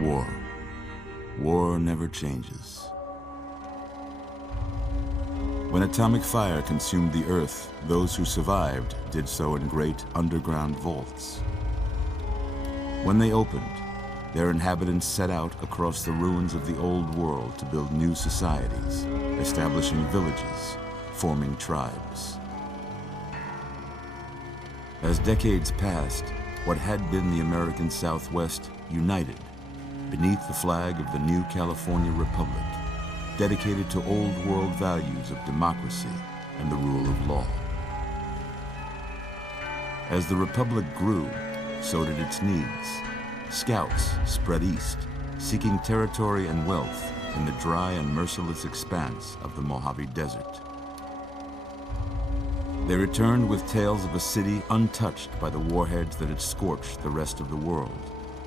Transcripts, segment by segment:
War. War never changes. When atomic fire consumed the Earth, those who survived did so in great underground vaults. When they opened, their inhabitants set out across the ruins of the old world to build new societies, establishing villages, forming tribes. As decades passed, what had been the American Southwest united beneath the flag of the new California Republic, dedicated to old world values of democracy and the rule of law. As the Republic grew, so did its needs. Scouts spread east, seeking territory and wealth in the dry and merciless expanse of the Mojave Desert. They returned with tales of a city untouched by the warheads that had scorched the rest of the world,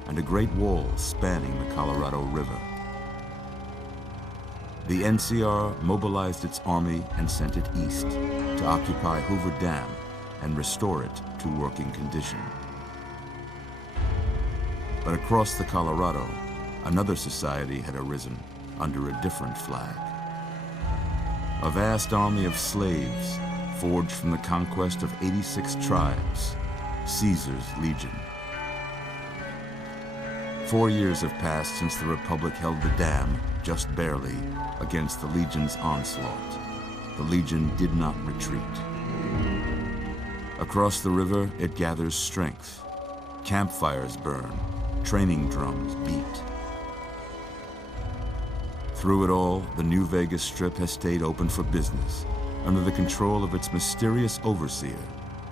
and a great wall spanning the Colorado River. The NCR mobilized its army and sent it east to occupy Hoover Dam and restore it to working condition. But across the Colorado, another society had arisen under a different flag. A vast army of slaves forged from the conquest of 86 tribes, Caesar's Legion. 4 years have passed since the Republic held the dam, just barely, against the Legion's onslaught. The Legion did not retreat. Across the river, it gathers strength. Campfires burn, training drums beat. Through it all, the New Vegas Strip has stayed open for business, under the control of its mysterious overseer,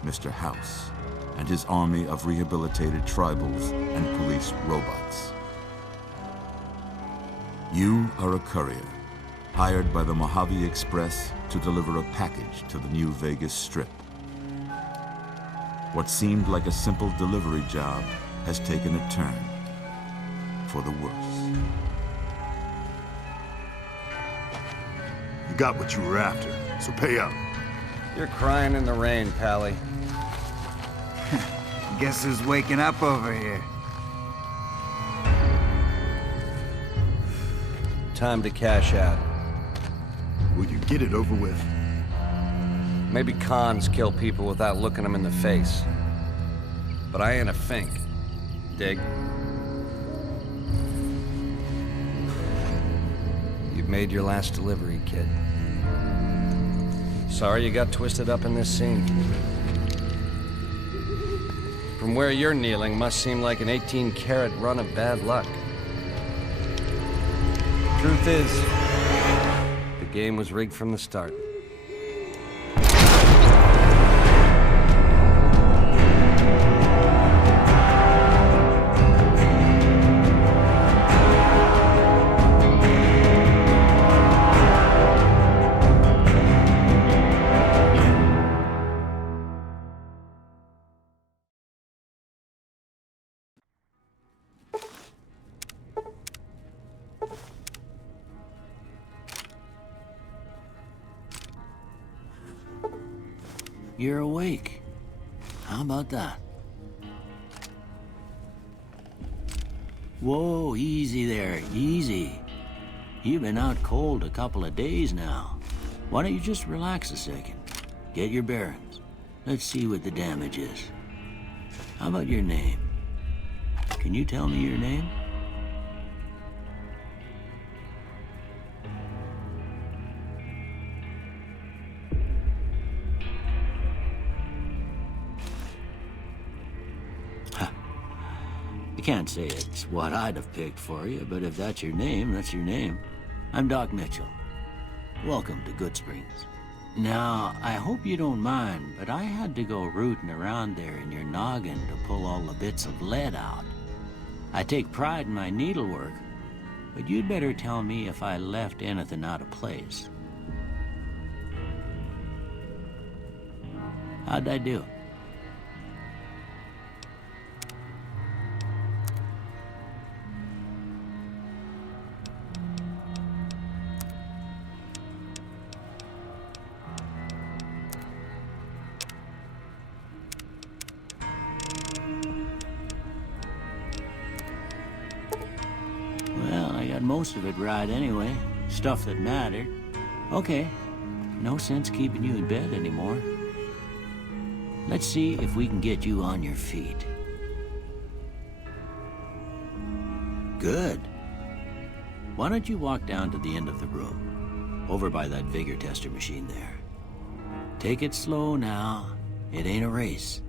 Mr. House, and his army of rehabilitated tribals and police robots. You are a courier, hired by the Mojave Express to deliver a package to the New Vegas Strip. What seemed like a simple delivery job has taken a turn for the worse. You got what you were after, so pay up. You're crying in the rain, Pally. Guess who's waking up over here? Time to cash out. Will you get it over with? Maybe cons kill people without looking them in the face. But I ain't a fink. Dig? You've made your last delivery, kid. Sorry you got twisted up in this scene. From where you're kneeling must seem like an 18-carat run of bad luck. Truth is, the game was rigged from the start. You're awake. How about that? Whoa, easy there, easy. You've been out cold a couple of days now. Why don't you just relax a second? Get your bearings. Let's see what the damage is. How about your name? Can you tell me your name? I can't say it's what I'd have picked for you, but if that's your name, that's your name. I'm Doc Mitchell. Welcome to Goodsprings. Now, I hope you don't mind, but I had to go rooting around there in your noggin to pull all the bits of lead out. I take pride in my needlework, but you'd better tell me if I left anything out of place. How'd I do? got most of it right anyway. Stuff that mattered. Okay, no sense keeping you in bed anymore. Let's see if we can get you on your feet. Good. Why don't you walk down to the end of the room, over by that vigor tester machine there. Take it slow now. It ain't a race.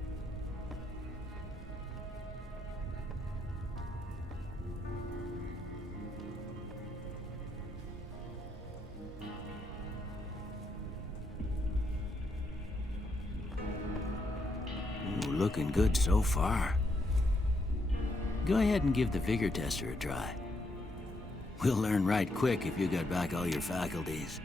Ooh, looking good so far. Go ahead and give the vigor tester a try. We'll learn right quick if you got back all your faculties.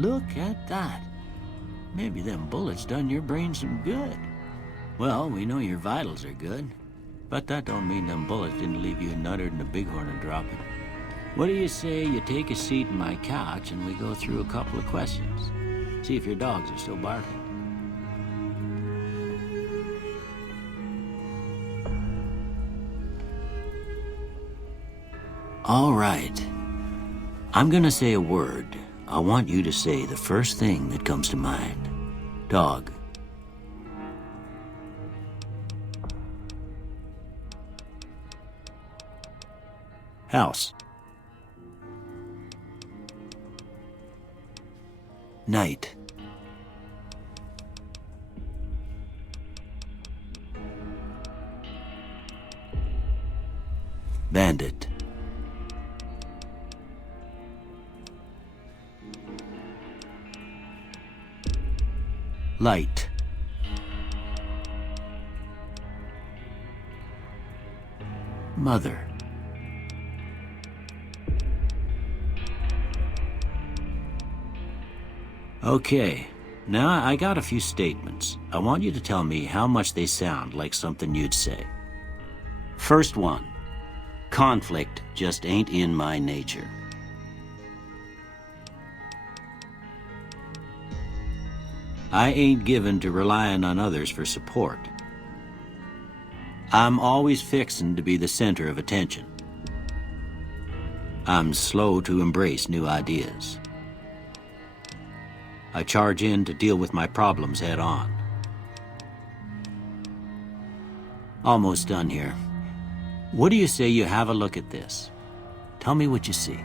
Look at that. Maybe them bullets done your brain some good. Well, we know your vitals are good, but that don't mean them bullets didn't leave you nuttered and a bighorn a dropping. What do you say you take a seat in my couch and we go through a couple of questions? See if your dogs are still barking. All right. I'm gonna say a word. I want you to say the first thing that comes to mind. Dog. House. Night. Bandit. Light. Mother. Okay, now I got a few statements. I want you to tell me how much they sound like something you'd say. First one, conflict just ain't in my nature. I ain't given to relying on others for support. I'm always fixin' to be the center of attention. I'm slow to embrace new ideas. I charge in to deal with my problems head on. Almost done here. What do you say you have a look at this? Tell me what you see.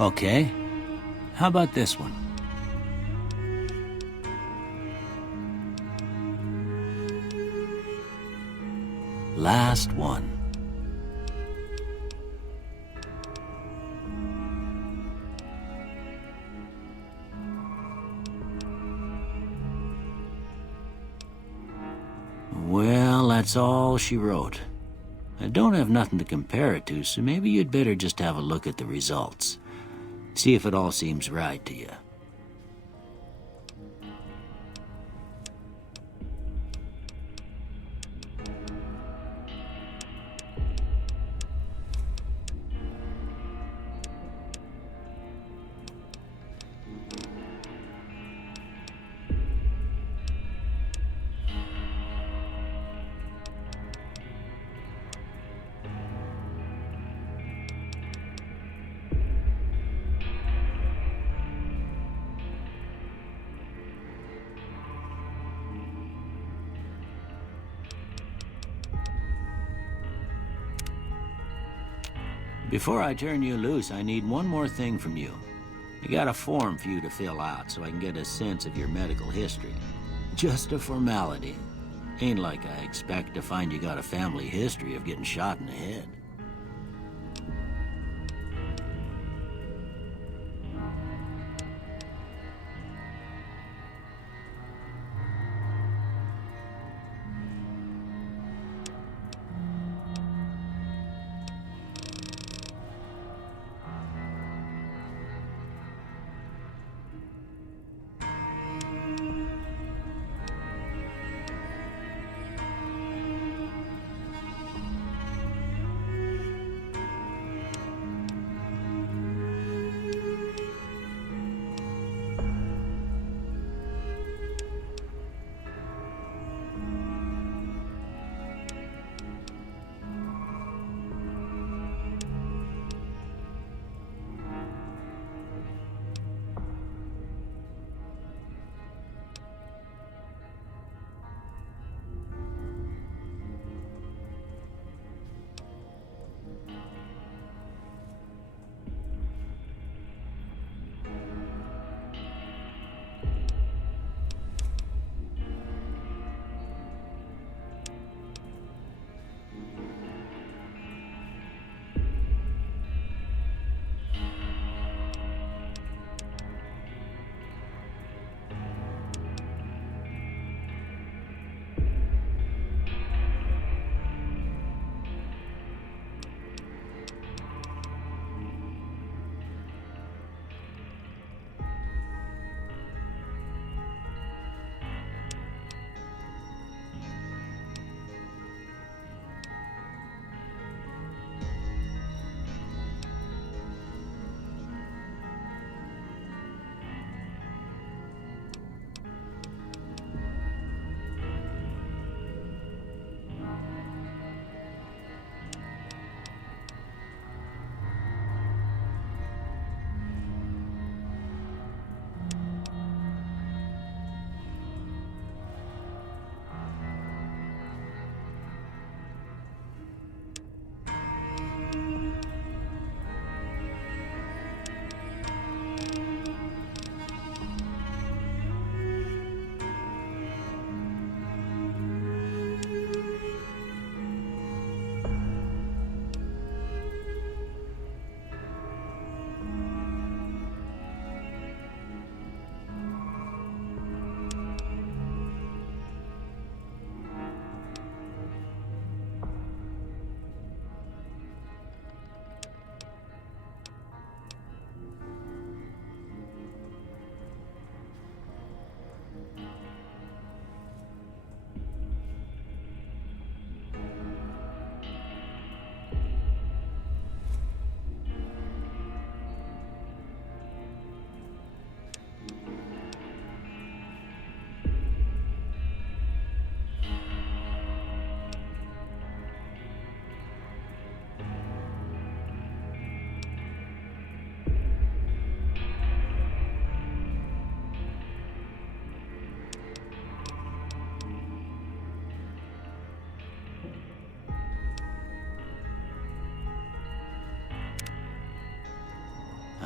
Okay. How about this one? Last one. Well, that's all she wrote. I don't have nothing to compare it to, so maybe you'd better just have a look at the results. See if it all seems right to you. Before I turn you loose, I need one more thing from you. I got a form for you to fill out so I can get a sense of your medical history. Just a formality. Ain't like I expect to find you got a family history of getting shot in the head.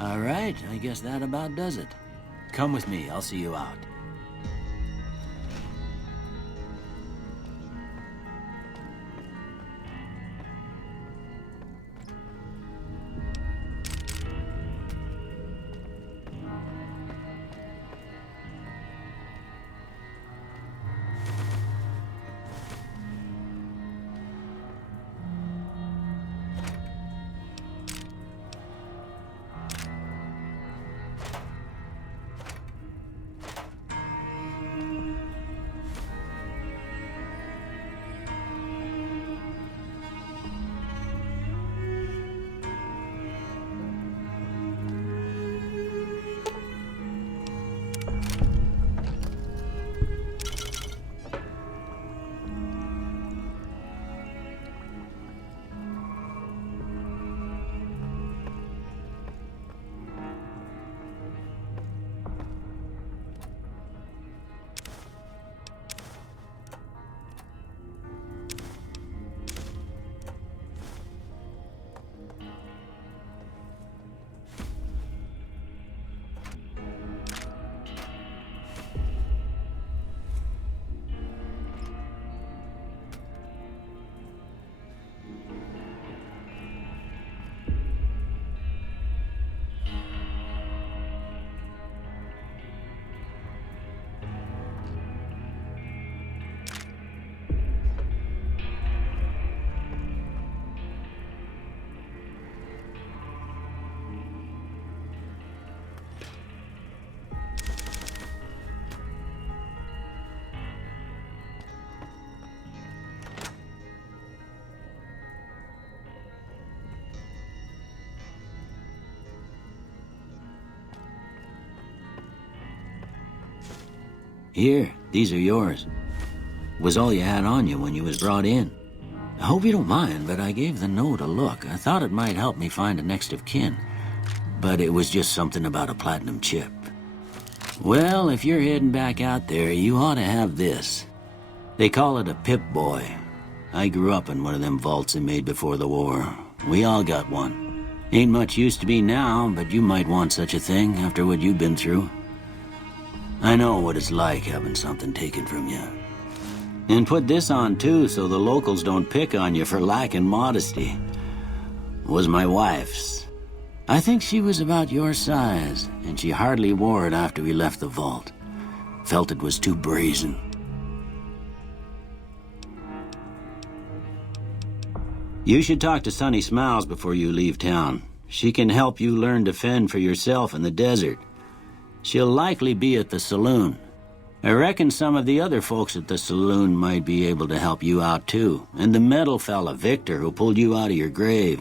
All right, I guess that about does it. Come with me, I'll see you out. Here, these are yours. Was all you had on you when you was brought in. I hope you don't mind, but I gave the note a look. I thought it might help me find a next of kin. But it was just something about a platinum chip. Well, if you're heading back out there, you ought to have this. They call it a Pip-Boy. I grew up in one of them vaults they made before the war. We all got one. Ain't much use to me now, but you might want such a thing after what you've been through. I know what it's like having something taken from you. And put this on too, so the locals don't pick on you for lacking modesty. Was my wife's. I think she was about your size, and she hardly wore it after we left the vault. Felt it was too brazen. You should talk to Sunny Smiles before you leave town. She can help you learn to fend for yourself in the desert. She'll likely be at the saloon. I reckon some of the other folks at the saloon might be able to help you out too, and the metal fella, Victor, who pulled you out of your grave.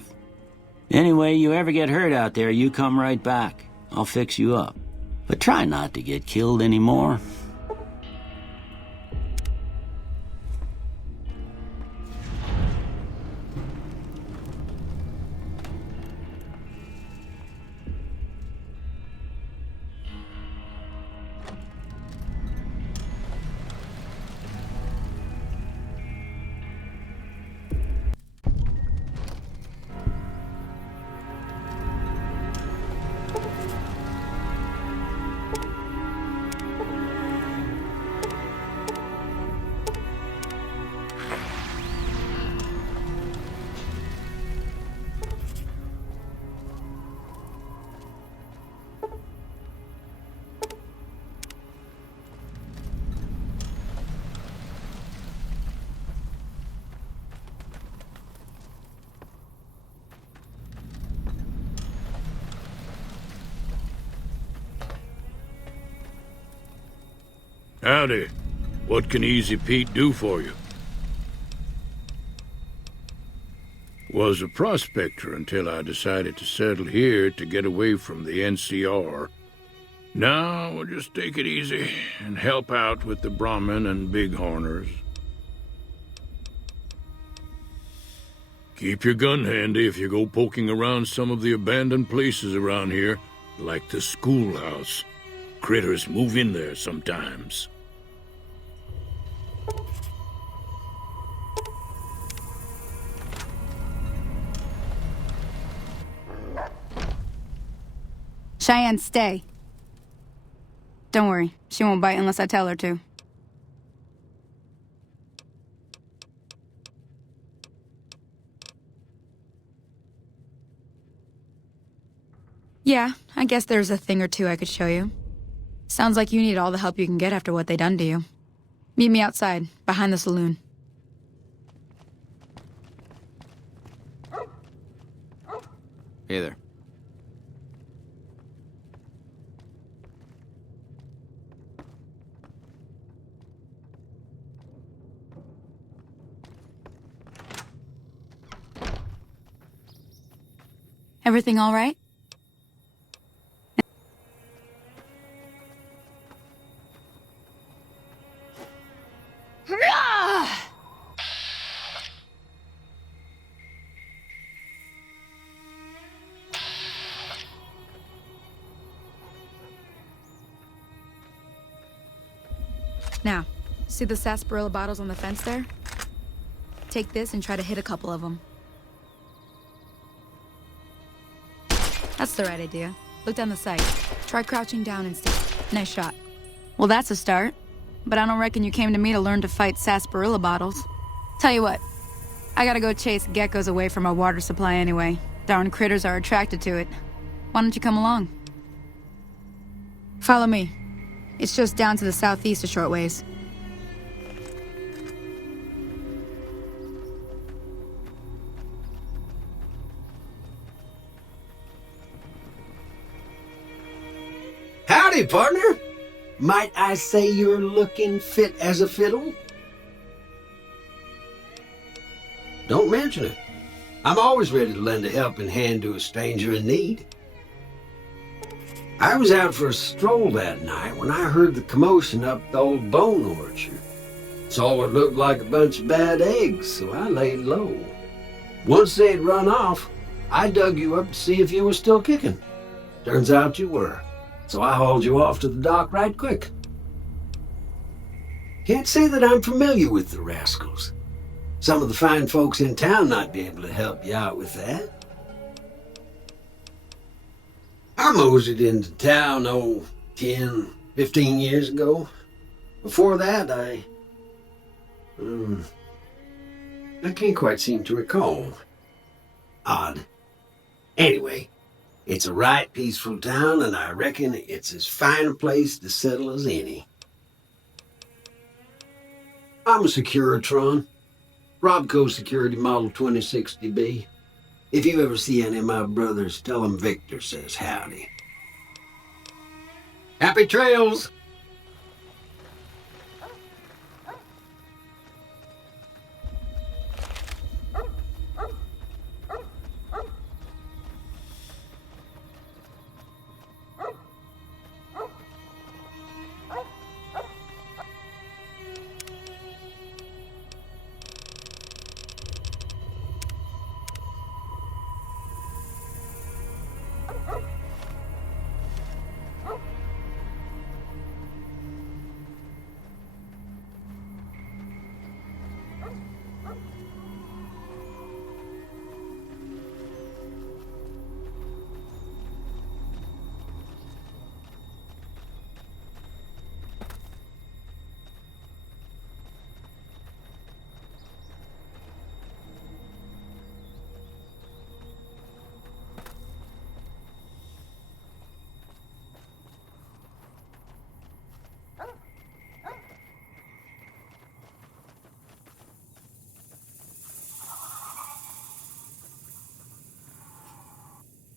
Anyway, you ever get hurt out there, you come right back. I'll fix you up. But try not to get killed anymore. Howdy. What can Easy Pete do for you? Was a prospector until I decided to settle here to get away from the NCR. Now we'll just take it easy and help out with the Brahmin and Bighorners. Keep your gun handy if you go poking around some of the abandoned places around here, like the schoolhouse. Critters move in there sometimes. Cheyenne, stay. Don't worry, she won't bite unless I tell her to. Yeah, I guess there's a thing or two I could show you. Sounds like you need all the help you can get after what they done to you. Meet me outside, behind the saloon. Hey there. Everything all right? Now, see the sarsaparilla bottles on the fence there? Take this and try to hit a couple of them. That's the right idea. Look down the sight. Try crouching down instead. Nice shot. Well, that's a start. But I don't reckon you came to me to learn to fight sarsaparilla bottles. Tell you what, I gotta go chase geckos away from our water supply anyway. Darn critters are attracted to it. Why don't you come along? Follow me. It's just down to the southeast a short ways. Howdy, partner. Might I say you're looking fit as a fiddle? Don't mention it. I'm always ready to lend a helping hand to a stranger in need. I was out for a stroll that night when I heard the commotion up the old bone orchard. Saw what looked like a bunch of bad eggs, so I laid low. Once they'd run off, I dug you up to see if you were still kicking. Turns out you were, so I hauled you off to the dock right quick. Can't say that I'm familiar with the rascals. Some of the fine folks in town might be able to help you out with that. I moseyed into town, 10, 15 years ago. Before that, I can't quite seem to recall. Odd. Anyway, it's a right peaceful town, and I reckon it's as fine a place to settle as any. I'm a Securitron. Robco Security Model 2060B. If you ever see any of my brothers, tell them Victor says howdy. Happy trails!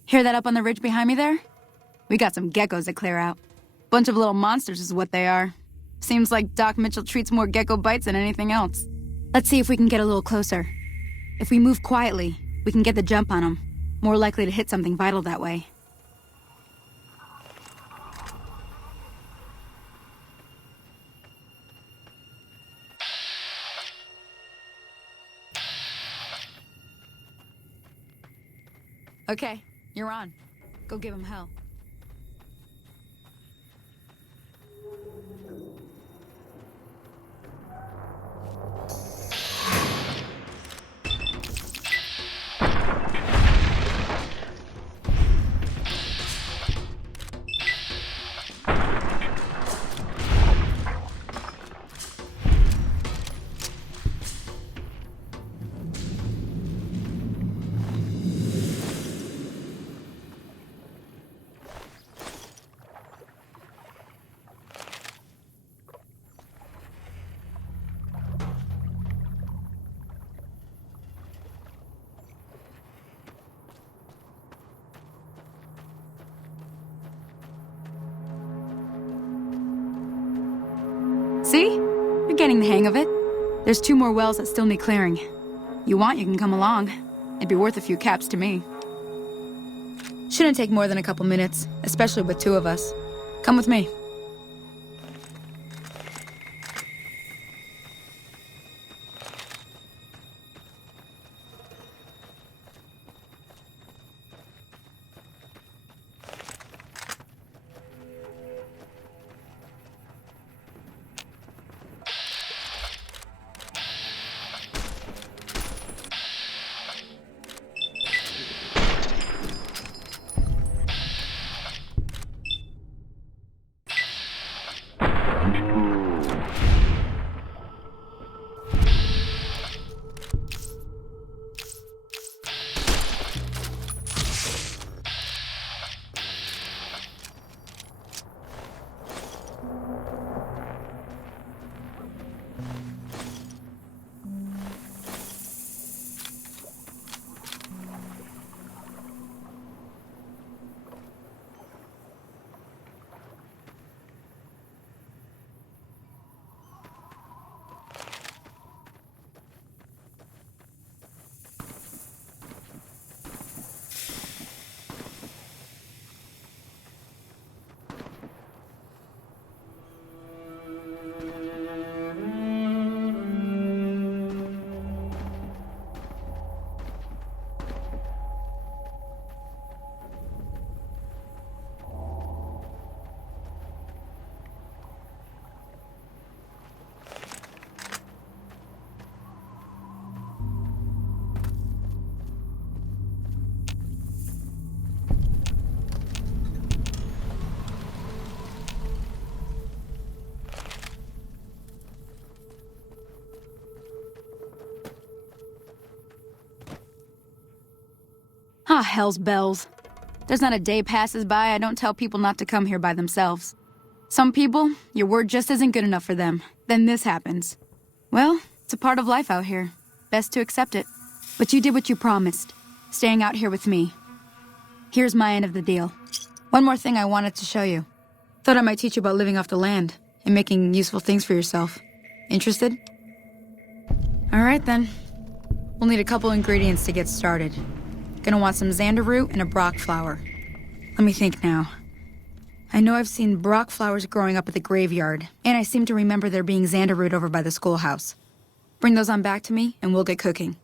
Hear that up on the ridge behind me there? We got some geckos to clear out. Bunch of little monsters is what they are. Seems like Doc Mitchell treats more gecko bites than anything else. Let's see if we can get a little closer. If we move quietly, we can get the jump on them. More likely to hit something vital that way. Okay, you're on. Go give him hell. See? You're getting the hang of it. There's 2 more wells that still need clearing. You want, you can come along. It'd be worth a few caps to me. Shouldn't take more than a couple minutes, especially with 2 of us. Come with me. Ah, hell's bells. There's not a day passes by I don't tell people not to come here by themselves. Some people, your word just isn't good enough for them. Then this happens. Well, it's a part of life out here. Best to accept it. But you did what you promised, staying out here with me. Here's my end of the deal. One more thing I wanted to show you. Thought I might teach you about living off the land and making useful things for yourself. Interested? All right, then. We'll need a couple ingredients to get started. Gonna want some xander root and a brock flower. Let me think now. I know I've seen brock flowers growing up at the graveyard, and I seem to remember there being xander root over by the schoolhouse. Bring those on back to me, and we'll get cooking.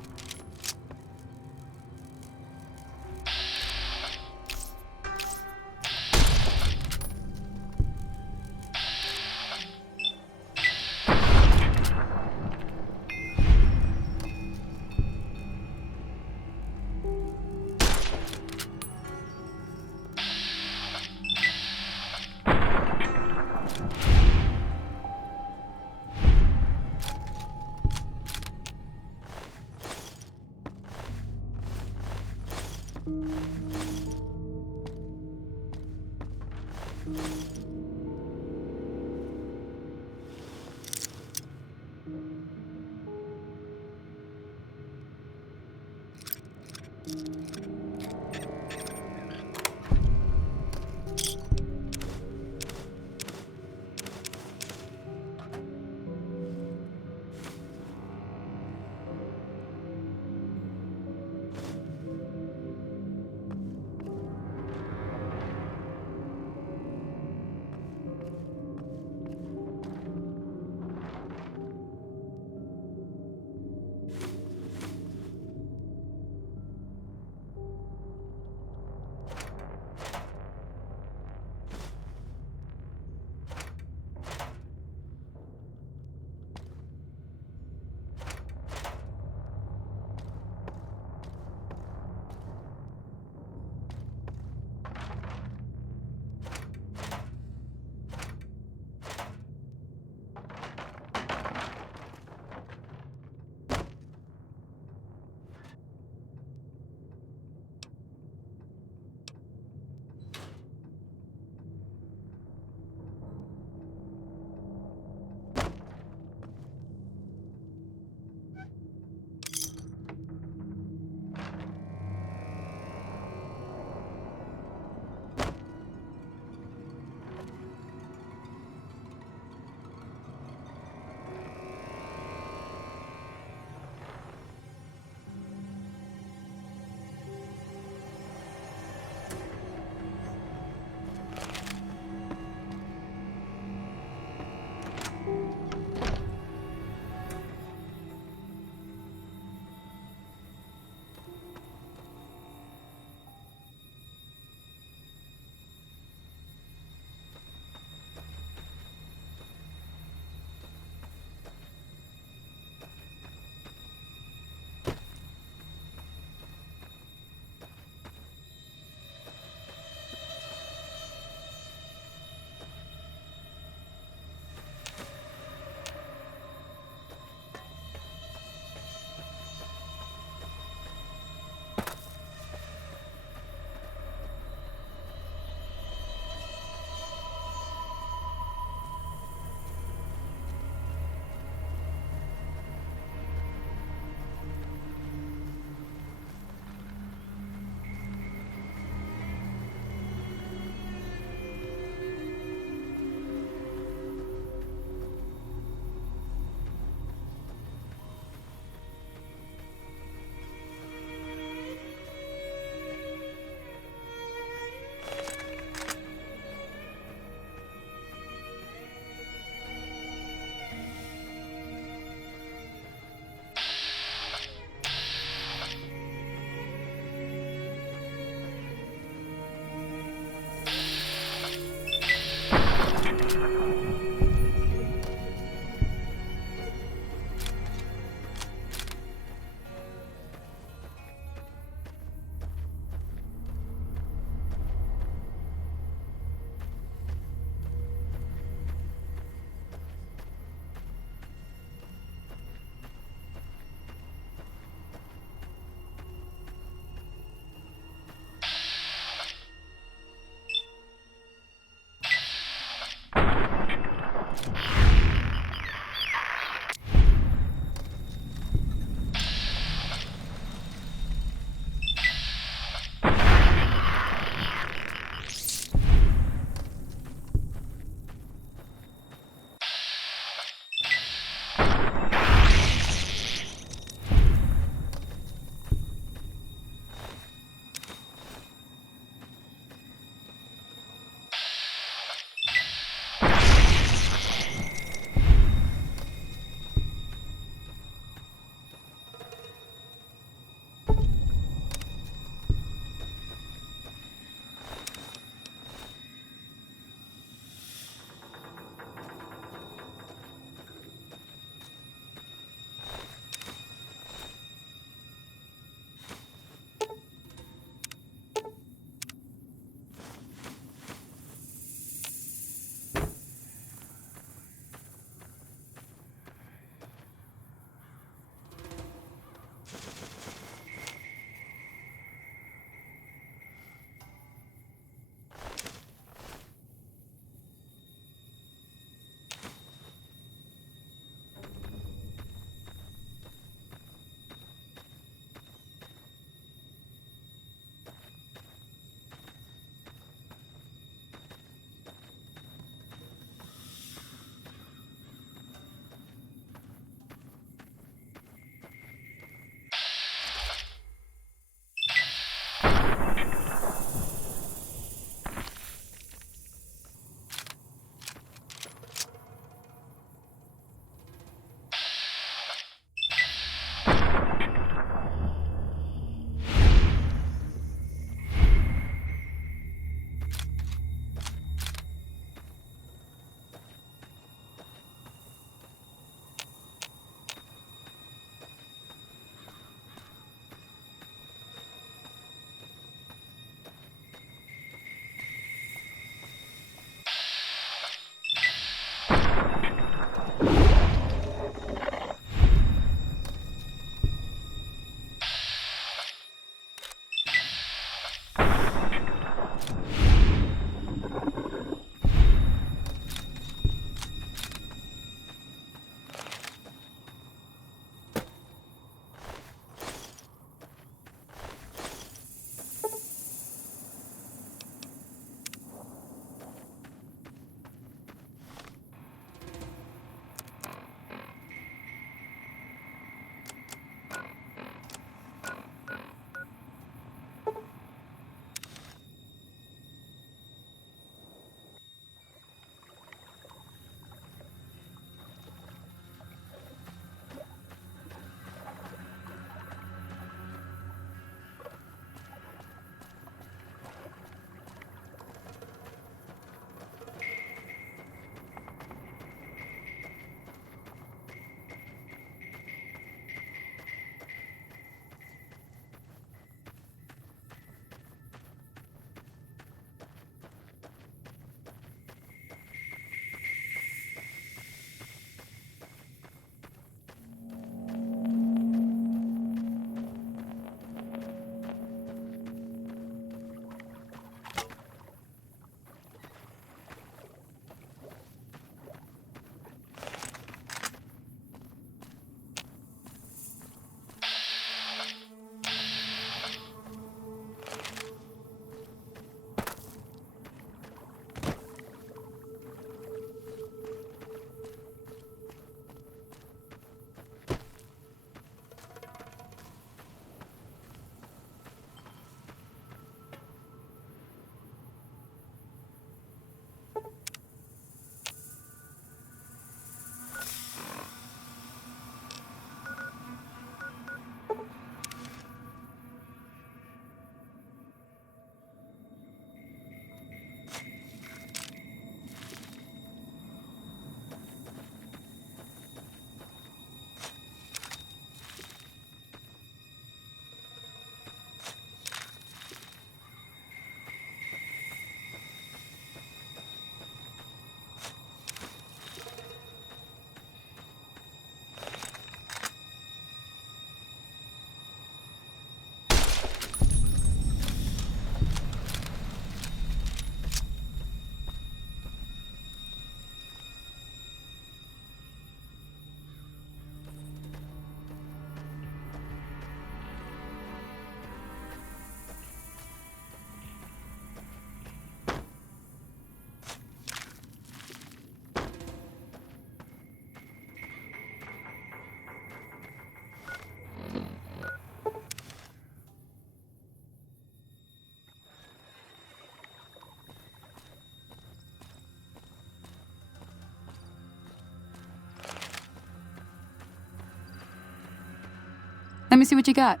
Let me see what you got.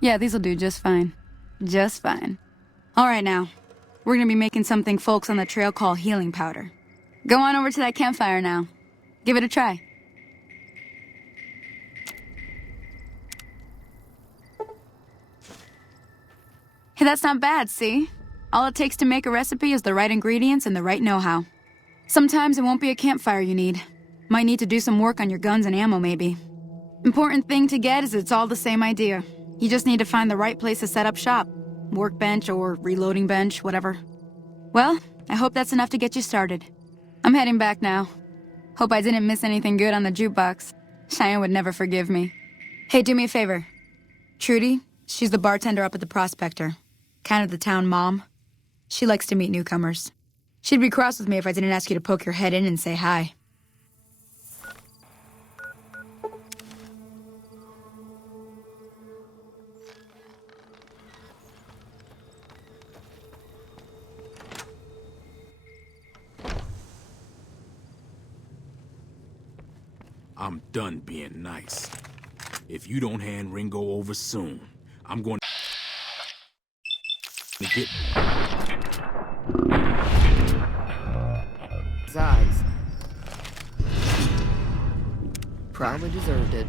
Yeah, these'll do just fine. Just fine. All right, now. We're gonna be making something folks on the trail call healing powder. Go on over to that campfire now. Give it a try. Hey, that's not bad, see? All it takes to make a recipe is the right ingredients and the right know-how. Sometimes it won't be a campfire you need. Might need to do some work on your guns and ammo, maybe. Important thing to get is it's all the same idea. You just need to find the right place to set up shop. Workbench or reloading bench, whatever. Well, I hope that's enough to get you started. I'm heading back now. Hope I didn't miss anything good on the jukebox. Cheyenne would never forgive me. Hey, do me a favor. Trudy, she's the bartender up at the Prospector. Kind of the town mom. She likes to meet newcomers. She'd be cross with me if I didn't ask you to poke your head in and say hi. I'm done being nice. If you don't hand Ringo over soon, I'm going to get... His eyes. Probably deserved it.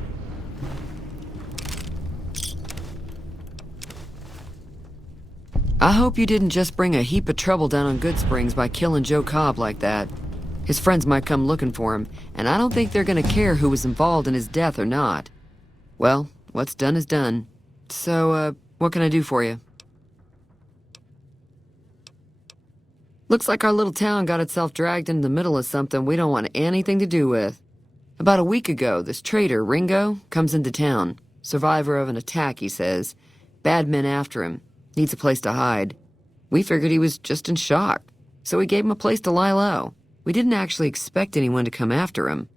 I hope you didn't just bring a heap of trouble down on Goodsprings by killing Joe Cobb like that. His friends might come looking for him, and I don't think they're gonna care who was involved in his death or not. Well, what's done is done. So, what can I do for you? Looks like our little town got itself dragged into the middle of something we don't want anything to do with. About a week ago, this traitor, Ringo, comes into town. Survivor of an attack, he says. Bad men after him. Needs a place to hide. We figured he was just in shock, so we gave him a place to lie low. We didn't actually expect anyone to come after him.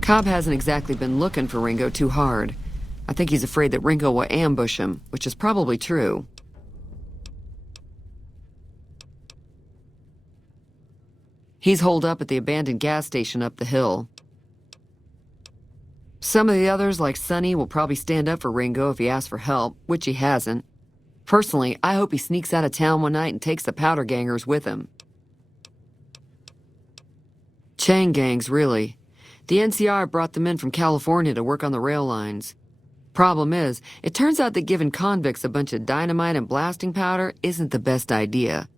Cobb hasn't exactly been looking for Ringo too hard. I think he's afraid that Ringo will ambush him, which is probably true. He's holed up at the abandoned gas station up the hill. Some of the others, like Sonny, will probably stand up for Ringo if he asks for help, which he hasn't. Personally, I hope he sneaks out of town one night and takes the powder gangers with him. Chain gangs, really. The NCR brought them in from California to work on the rail lines. Problem is, it turns out that giving convicts a bunch of dynamite and blasting powder isn't the best idea.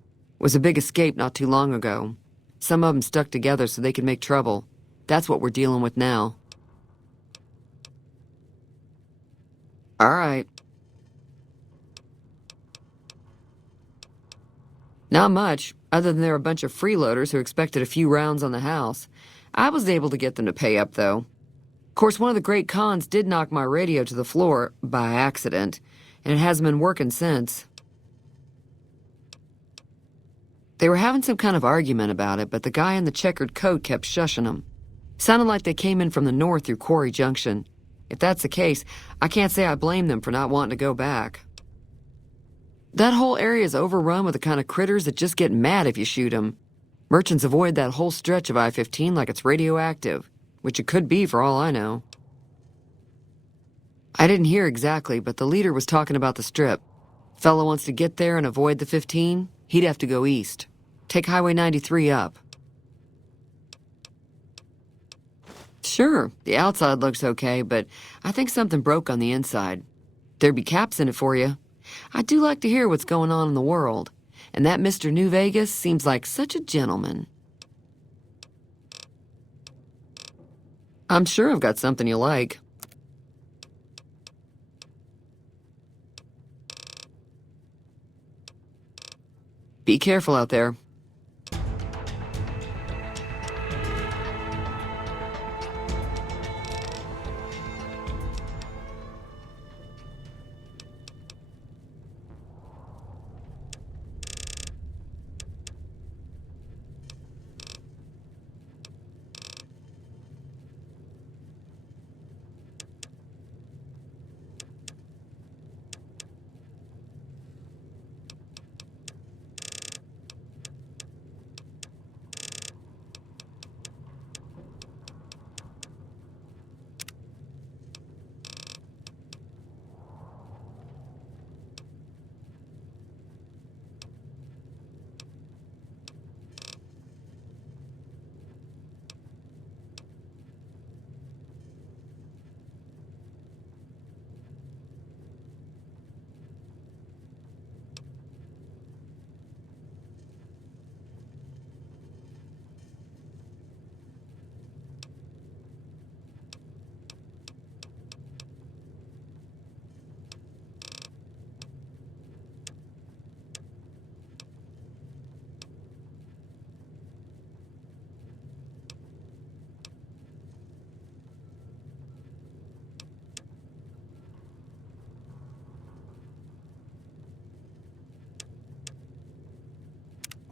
It was a big escape not too long ago. Some of them stuck together so they could make trouble. That's what we're dealing with now. All right. Not much, other than they're a bunch of freeloaders who expected a few rounds on the house. I was able to get them to pay up, though. Of course, one of the great cons did knock my radio to the floor, by accident, and it hasn't been working since. They were having some kind of argument about it, but the guy in the checkered coat kept shushing them. Sounded like they came in from the north through Quarry Junction. If that's the case, I can't say I blame them for not wanting to go back. That whole area is overrun with the kind of critters that just get mad if you shoot them. Merchants avoid that whole stretch of I-15 like it's radioactive, which it could be for all I know. I didn't hear exactly, but the leader was talking about the strip. Fella wants to get there and avoid the 15, he'd have to go east. Take Highway 93 up. Sure, the outside looks okay, but I think something broke on the inside. There'd be caps in it for you. I do like to hear what's going on in the world, and that Mr. New Vegas seems like such a gentleman. I'm sure I've got something you like. Be careful out there.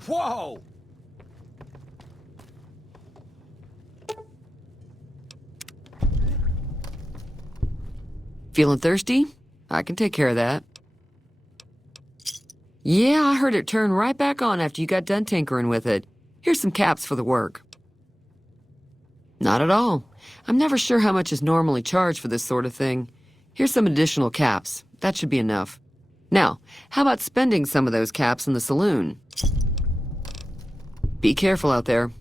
Whoa! Feeling thirsty? I can take care of that. Yeah, I heard it turn right back on after you got done tinkering with it. Here's some caps for the work. Not at all. I'm never sure how much is normally charged for this sort of thing. Here's some additional caps. That should be enough. Now, how about spending some of those caps in the saloon? Be careful out there.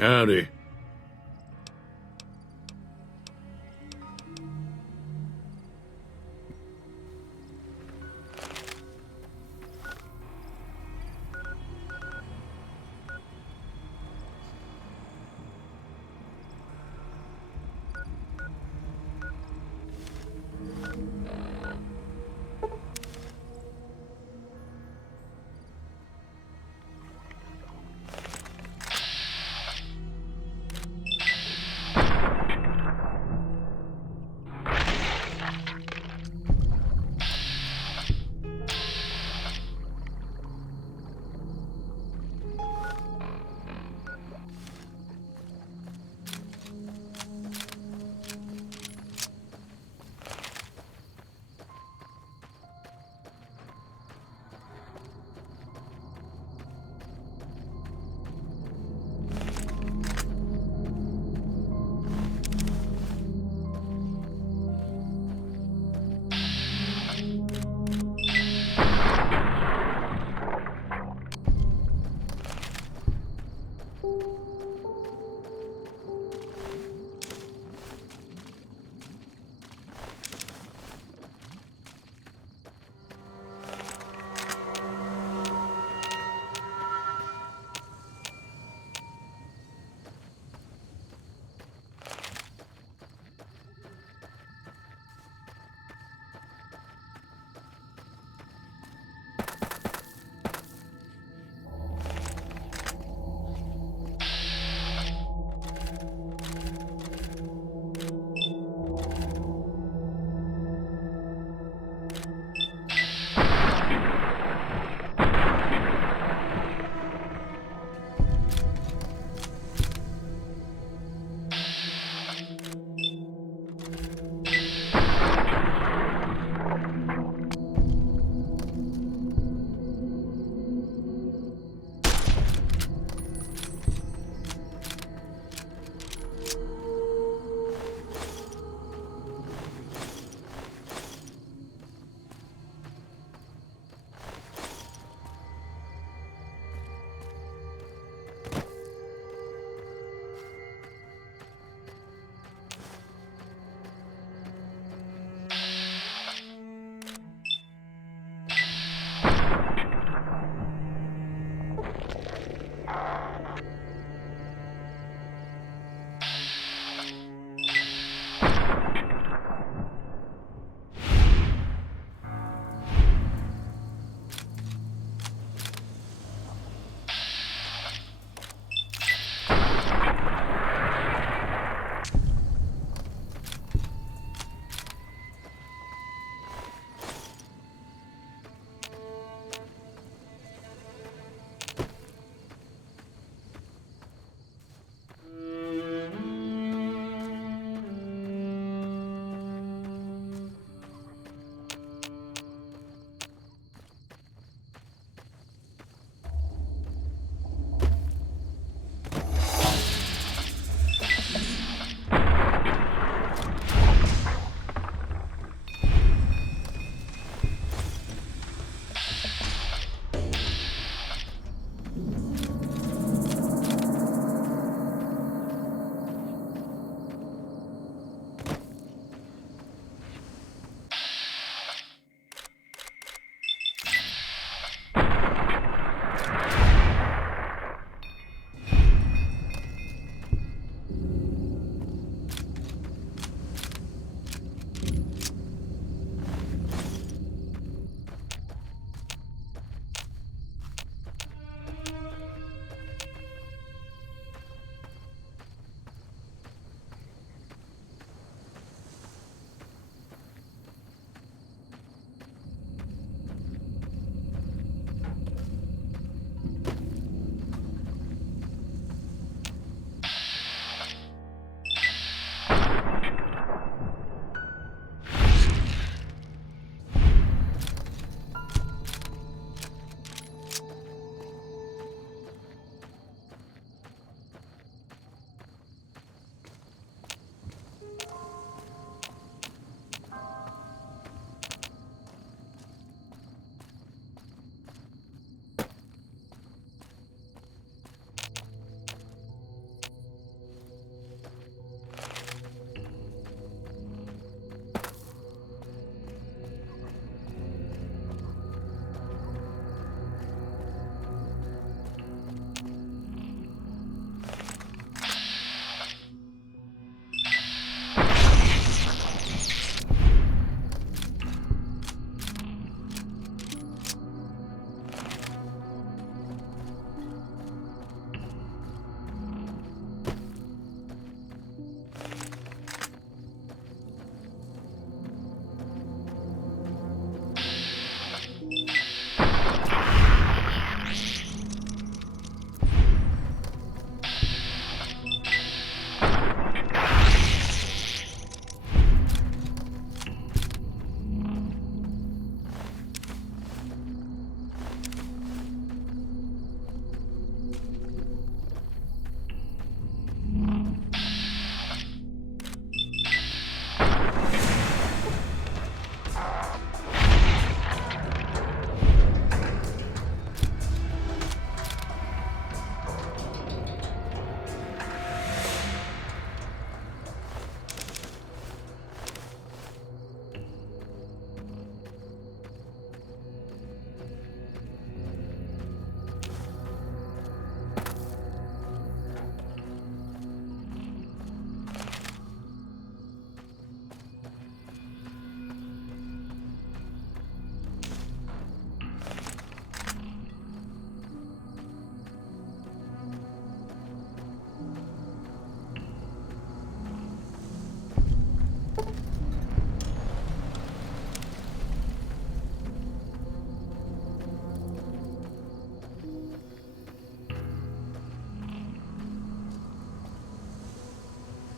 Howdy.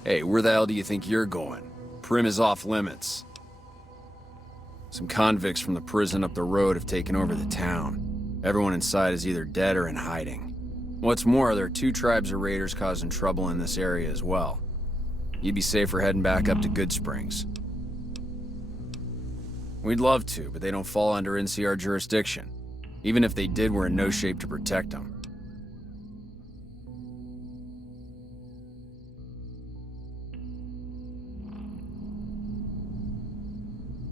Hey, where the hell do you think you're going? Prim is off limits. Some convicts from the prison up the road have taken over the town. Everyone inside is either dead or in hiding. What's more, there are 2 tribes of raiders causing trouble in this area as well. You'd be safer heading back up to Goodsprings. We'd love to, but they don't fall under NCR jurisdiction. Even if they did, we're in no shape to protect them.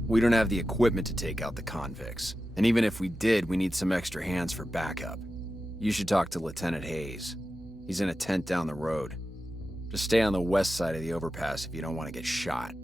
We don't have the equipment to take out the convicts. And even if we did, we need some extra hands for backup. You should talk to Lieutenant Hayes. He's in a tent down the road. Just stay on the west side of the overpass if you don't want to get shot.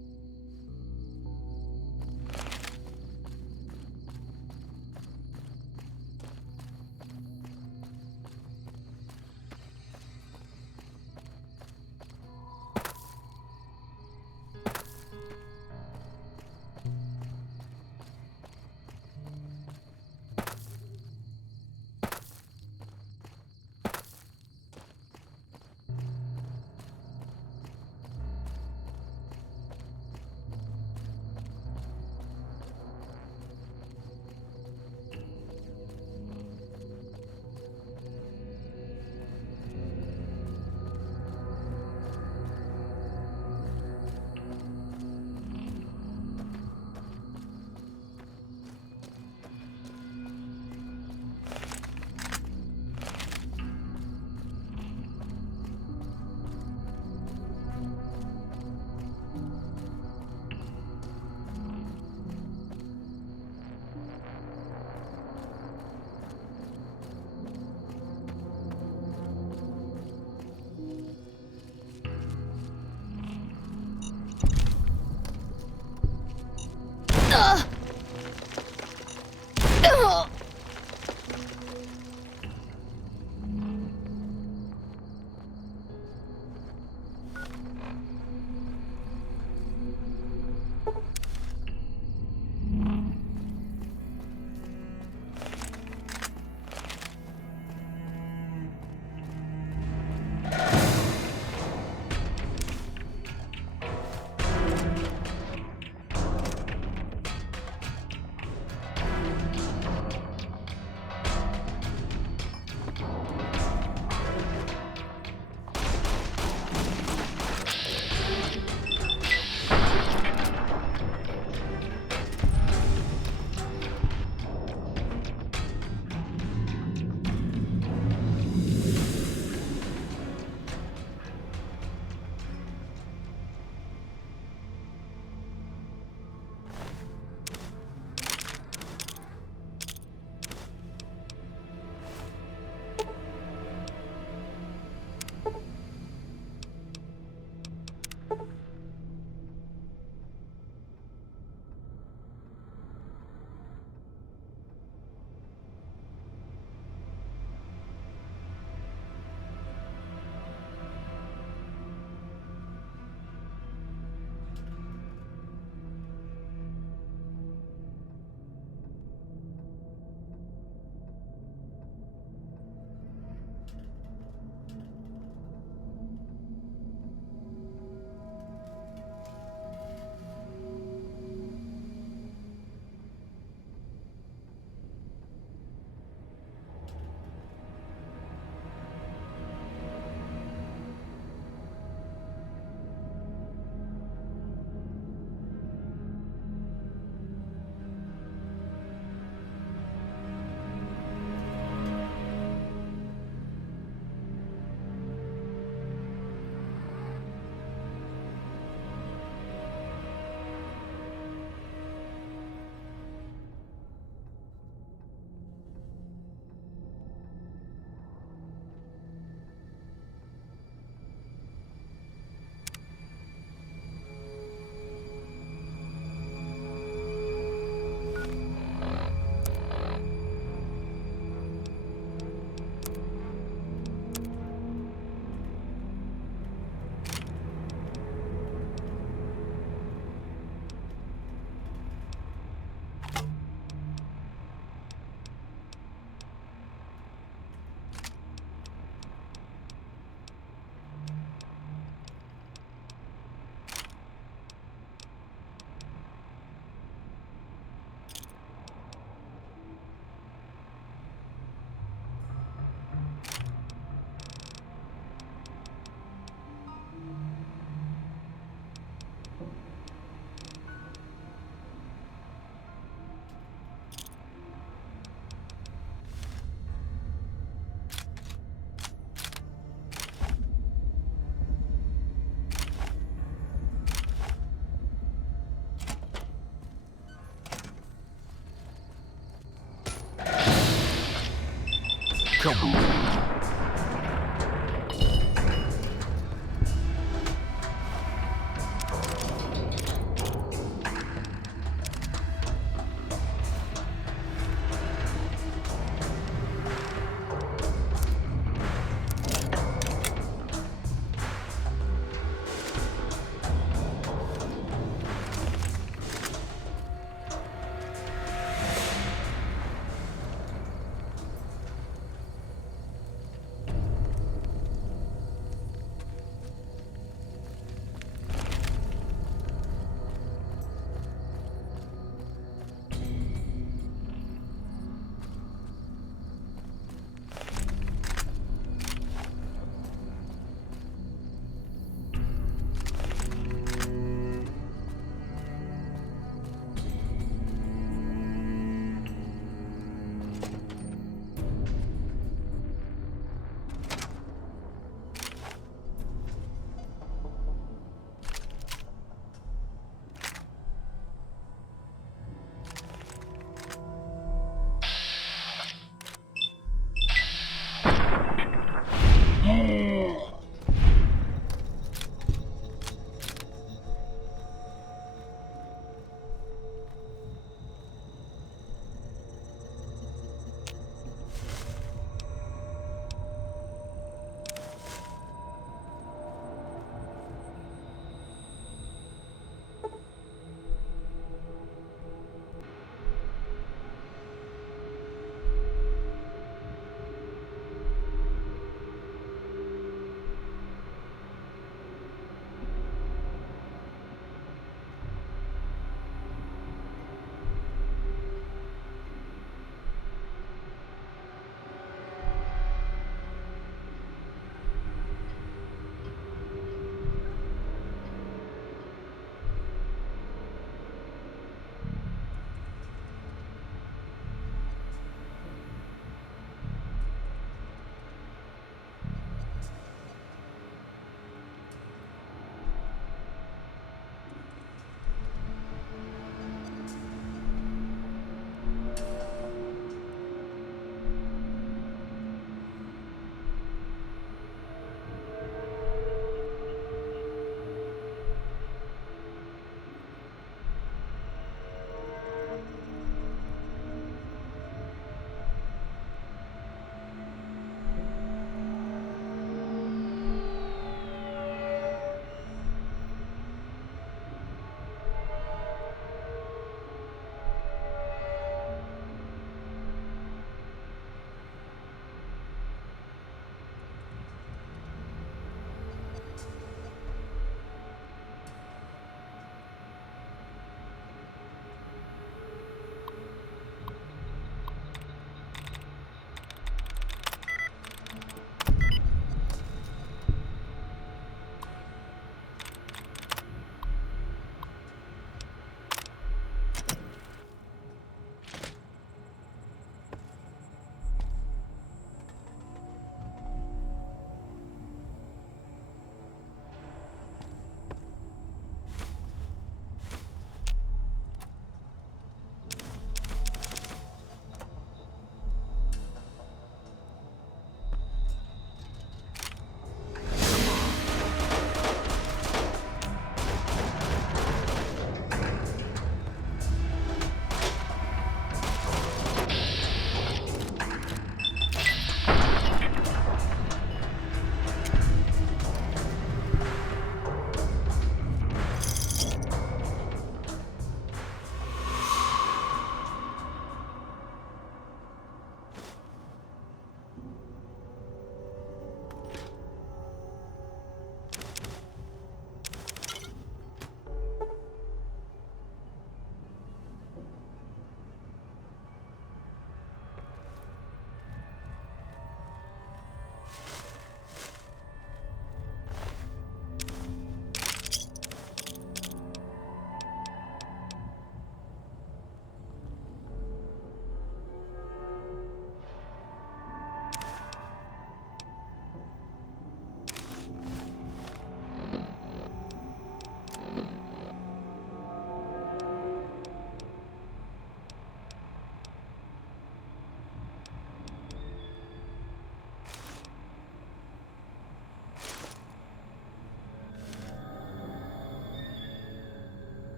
Come on.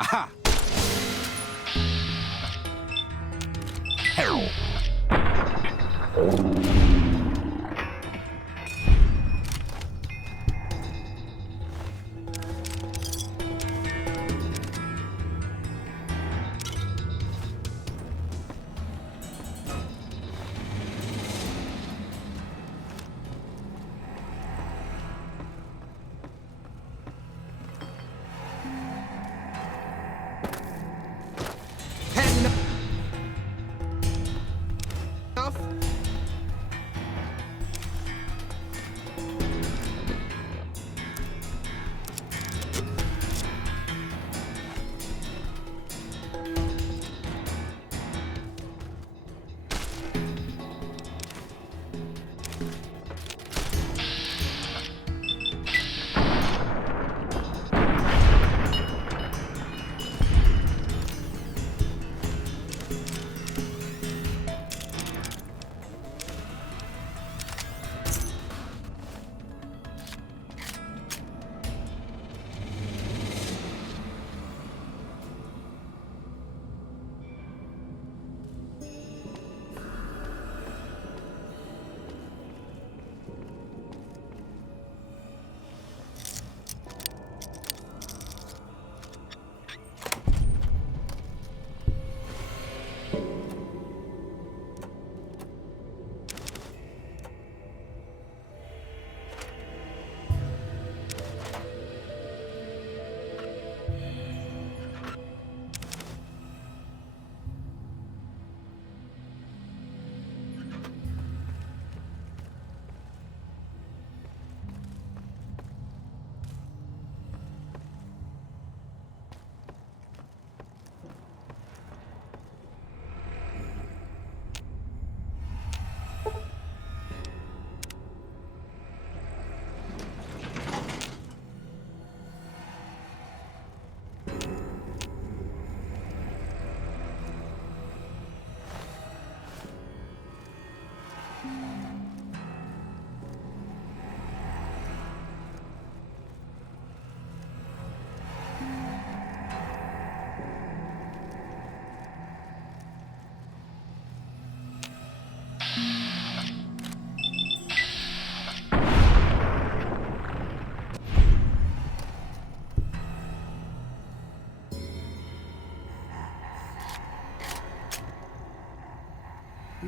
Aha!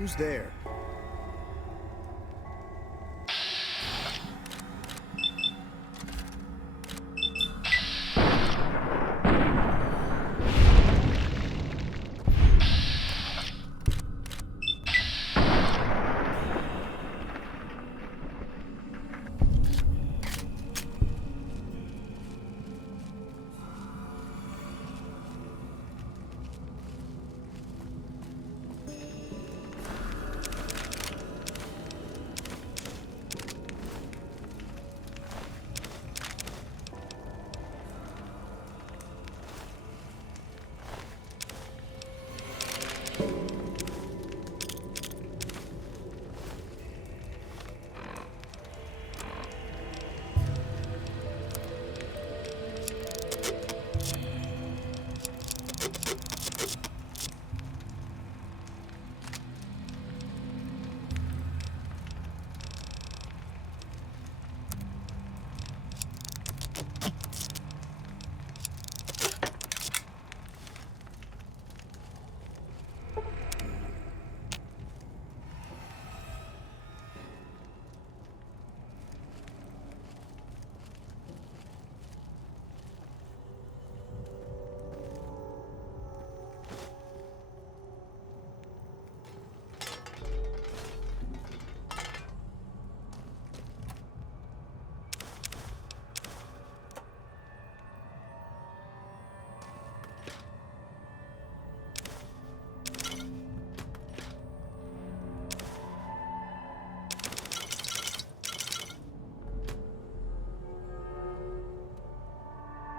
Who's there?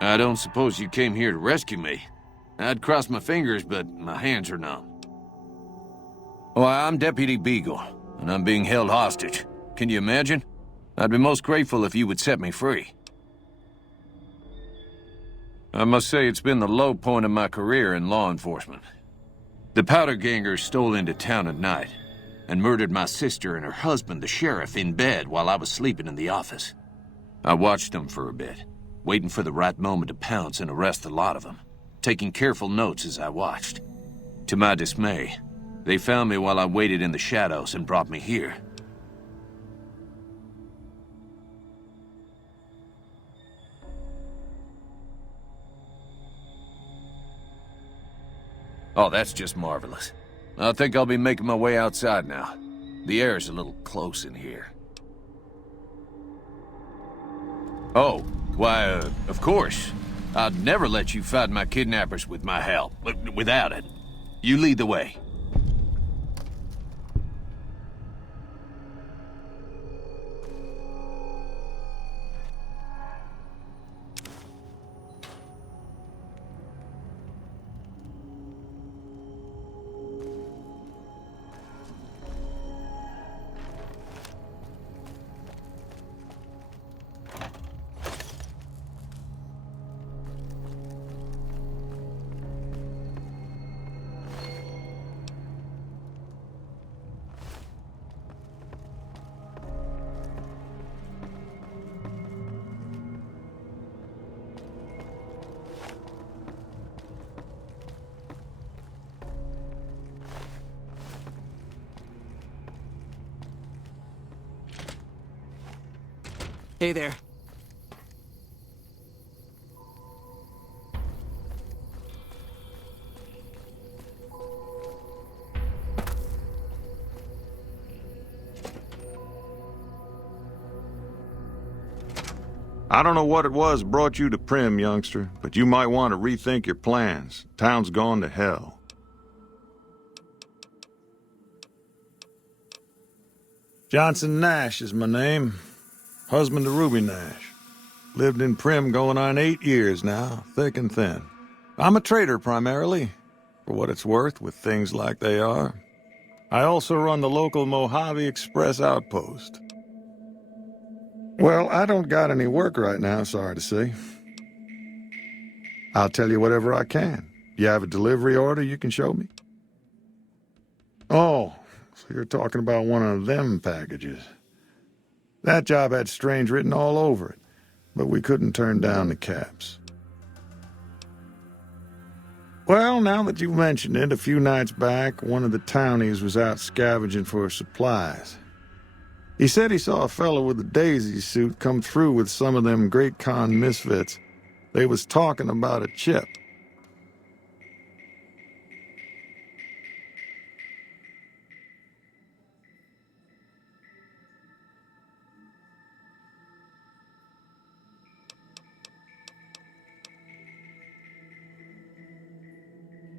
I don't suppose you came here to rescue me. I'd cross my fingers, but my hands are numb. Well, I'm Deputy Beagle, and I'm being held hostage. Can you imagine? I'd be most grateful if you would set me free. I must say it's been the low point of my career in law enforcement. The powder gangers stole into town at night and murdered my sister and her husband, the sheriff, in bed while I was sleeping in the office. I watched them for a bit, waiting for the right moment to pounce and arrest the lot of them, taking careful notes as I watched. To my dismay, they found me while I waited in the shadows and brought me here. Oh, that's just marvelous. I think I'll be making my way outside now. The air's a little close in here. Oh, why, of course. I'd never let you fight my kidnappers with my help, without it. You lead the way. Hey there. I don't know what it was brought you to Primm, youngster, but you might want to rethink your plans. Town's gone to hell. Johnson Nash is my name. Husband to Ruby Nash. Lived in Primm going on 8 years now, thick and thin. I'm a trader primarily, for what it's worth with things like they are. I also run the local Mojave Express outpost. Well, I don't got any work right now, sorry to say. I'll tell you whatever I can. You have a delivery order you can show me? Oh, so you're talking about one of them packages. That job had strange written all over it, but we couldn't turn down the caps. Well, now that you mentioned it, a few nights back, one of the townies was out scavenging for supplies. He said he saw a fellow with a daisy suit come through with some of them Great Khan misfits. They was talking about a chip.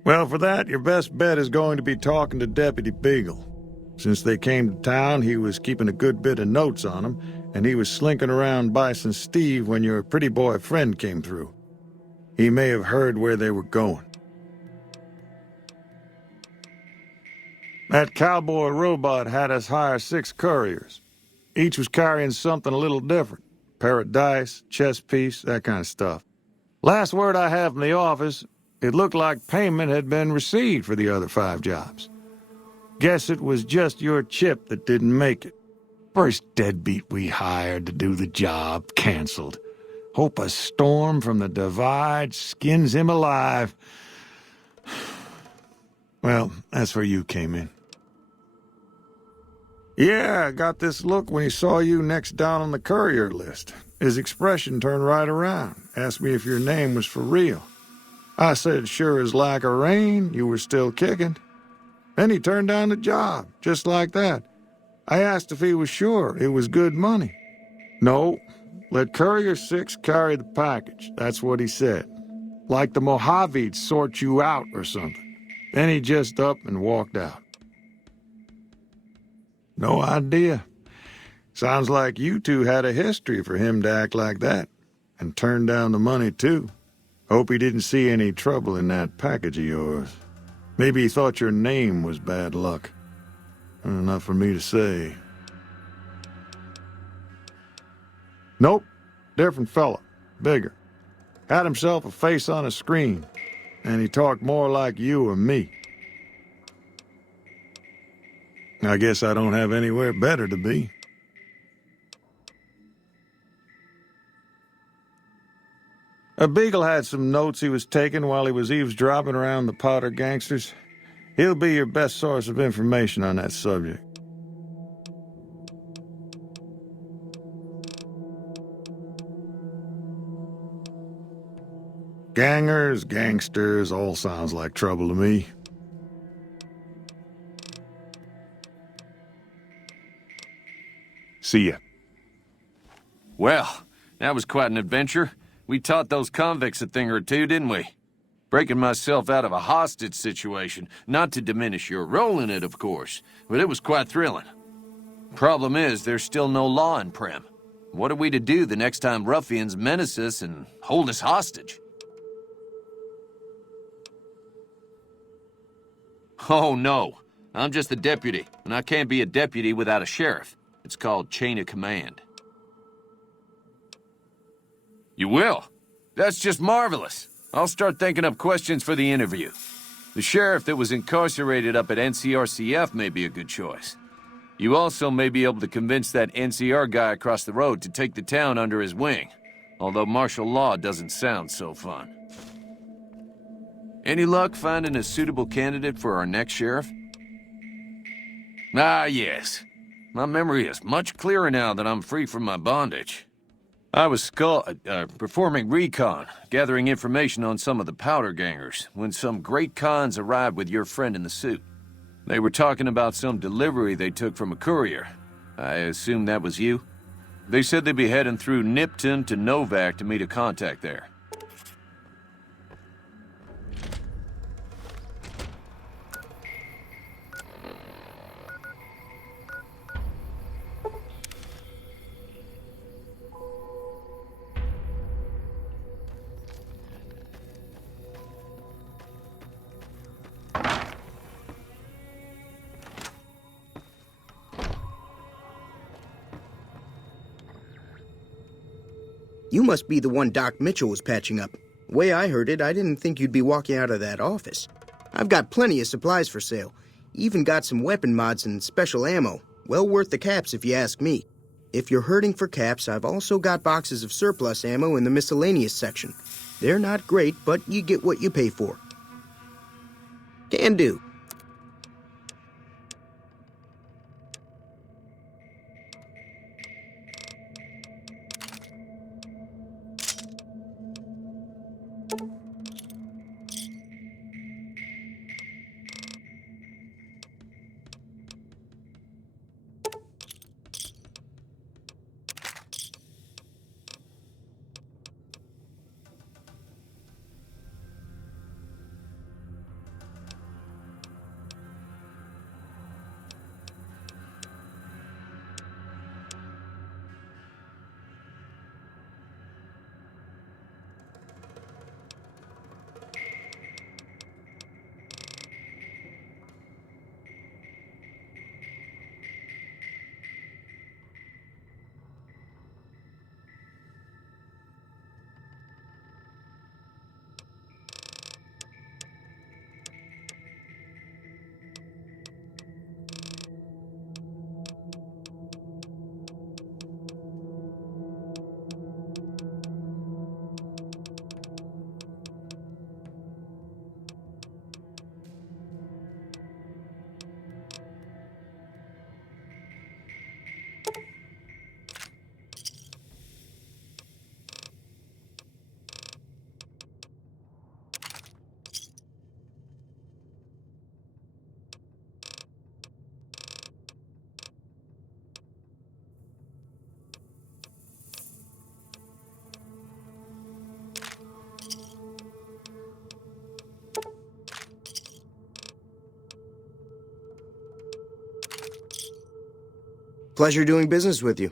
Well, for that, your best bet is going to be talking to Deputy Beagle. Since they came to town, he was keeping a good bit of notes on them, and he was slinking around Bison Steve when your pretty boy friend came through. He may have heard where they were going. That cowboy robot had us hire 6 couriers. Each was carrying something a little different. Pair of dice, chess piece, that kind of stuff. Last word I have from the office, it looked like payment had been received for the other 5 jobs. Guess it was just your chip that didn't make it. First deadbeat we hired to do the job canceled. Hope a storm from the Divide skins him alive. Well, that's where you came in. Yeah, I got this look when he saw you next down on the courier list. His expression turned right around, asked me if your name was for real. I said, sure as like a rain, you were still kicking. Then he turned down the job, just like that. I asked if he was sure it was good money. No, let Courier 6 carry the package, that's what he said. Like the Mojave'd sort you out or something. Then he just up and walked out. No idea. Sounds like you two had a history for him to act like that. And turn down the money, too. Hope he didn't see any trouble in that package of yours. Maybe he thought your name was bad luck. Not for me to say. Nope. Different fella. Bigger. Had himself a face on a screen, and he talked more like you or me. I guess I don't have anywhere better to be. Beagle had some notes he was taking while he was eavesdropping around the Powder gangsters. He'll be your best source of information on that subject. Gangers, gangsters, all sounds like trouble to me. See ya. Well, that was quite an adventure. We taught those convicts a thing or two, didn't we? Breaking myself out of a hostage situation, not to diminish your role in it, of course, but it was quite thrilling. Problem is, there's still no law in Primm. What are we to do the next time ruffians menace us and hold us hostage? Oh, no. I'm just a deputy, and I can't be a deputy without a sheriff. It's called chain of command. You will? That's just marvelous. I'll start thinking up questions for the interview. The sheriff that was incarcerated up at NCRCF may be a good choice. You also may be able to convince that NCR guy across the road to take the town under his wing, although martial law doesn't sound so fun. Any luck finding a suitable candidate for our next sheriff? Ah, yes. My memory is much clearer now that I'm free from my bondage. I was performing recon, gathering information on some of the Powder gangers, when some great cons arrived with your friend in the suit. They were talking about some delivery they took from a courier. I assume that was you? They said they'd be heading through Nipton to Novak to meet a contact there. You must be the one Doc Mitchell was patching up. The way I heard it, I didn't think you'd be walking out of that office. I've got plenty of supplies for sale. Even got some weapon mods and special ammo. Well worth the caps if you ask me. If you're hurting for caps, I've also got boxes of surplus ammo in the miscellaneous section. They're not great, but you get what you pay for. Can do. Pleasure doing business with you.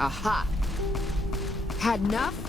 Aha! Had enough?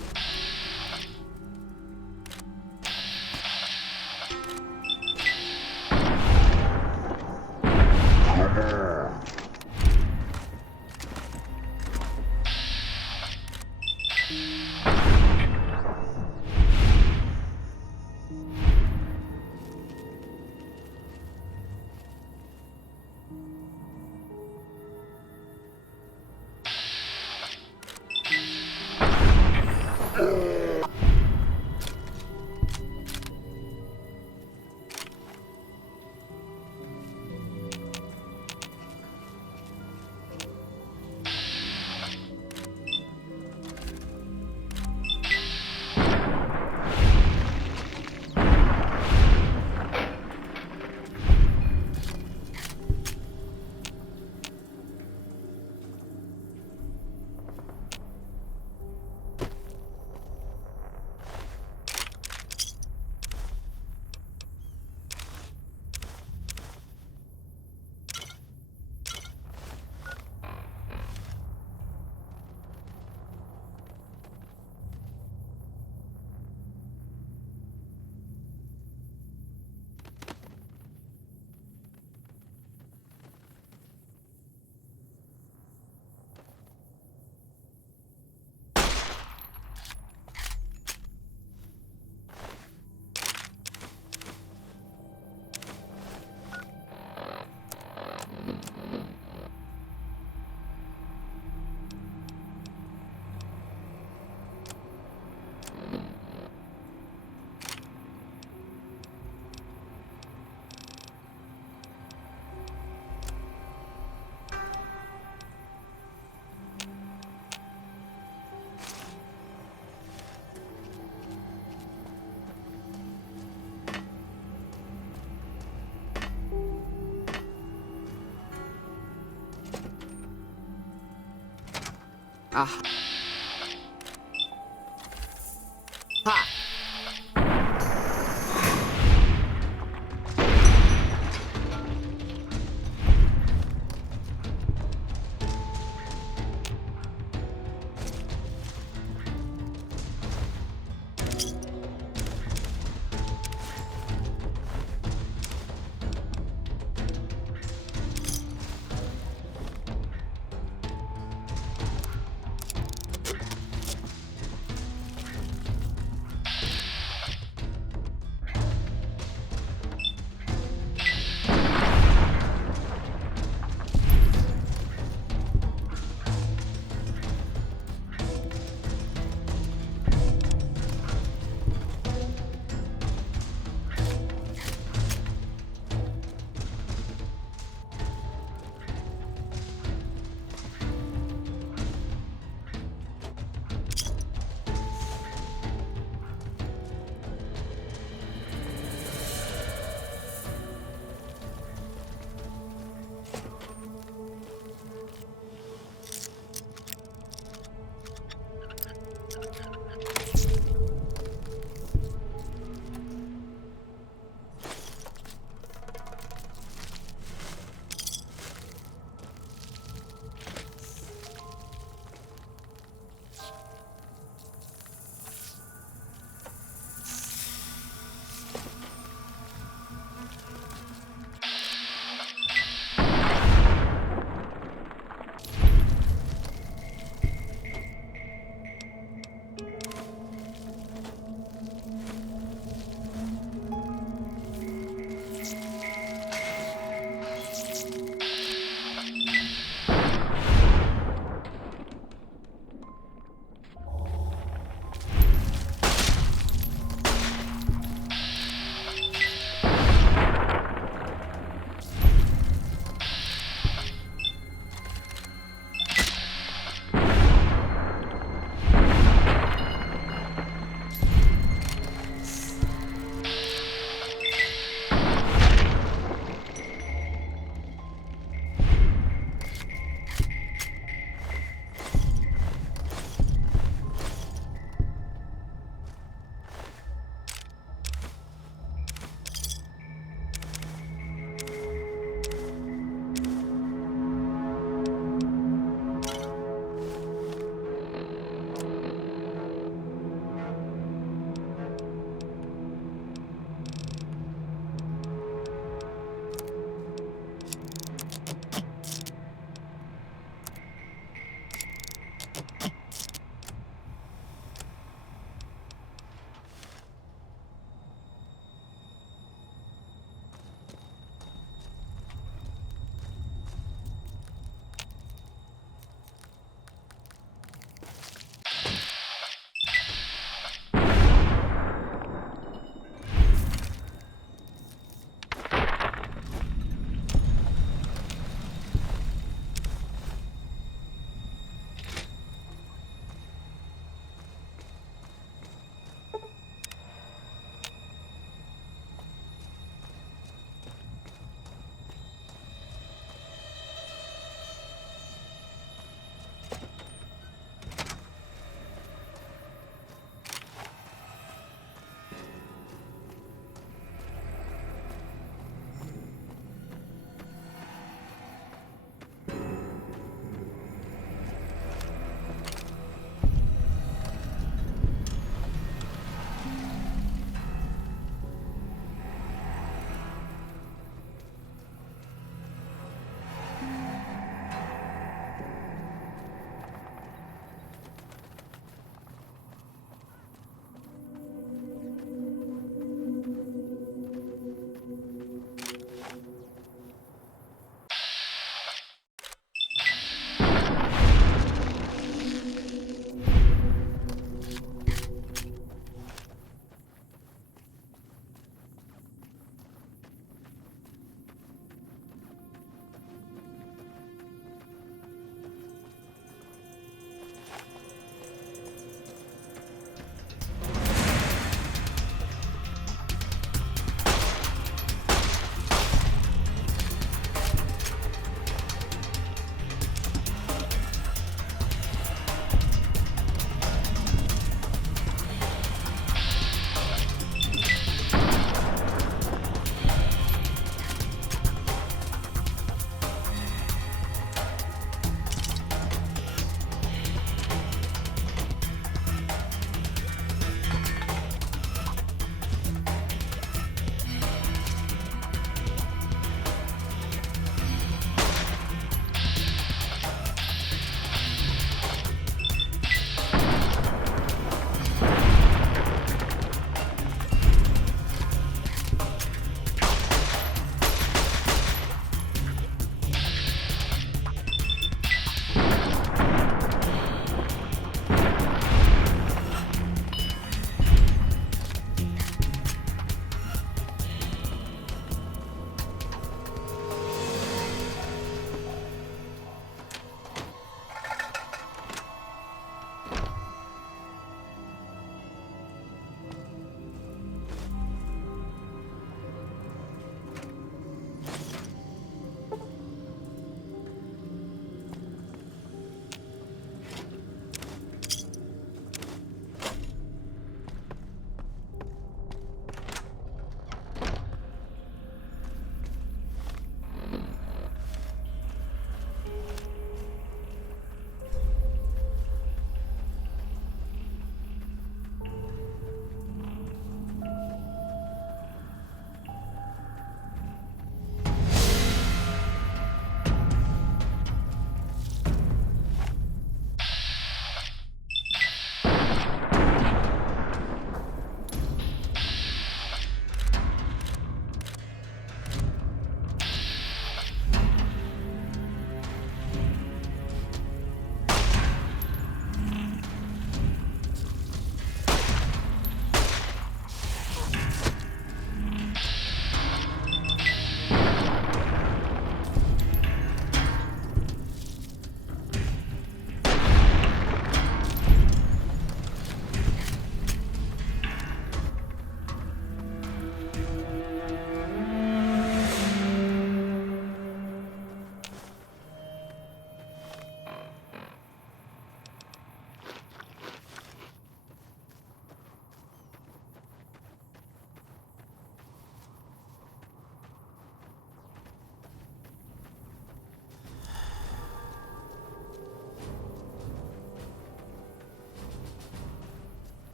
Ah. Ha!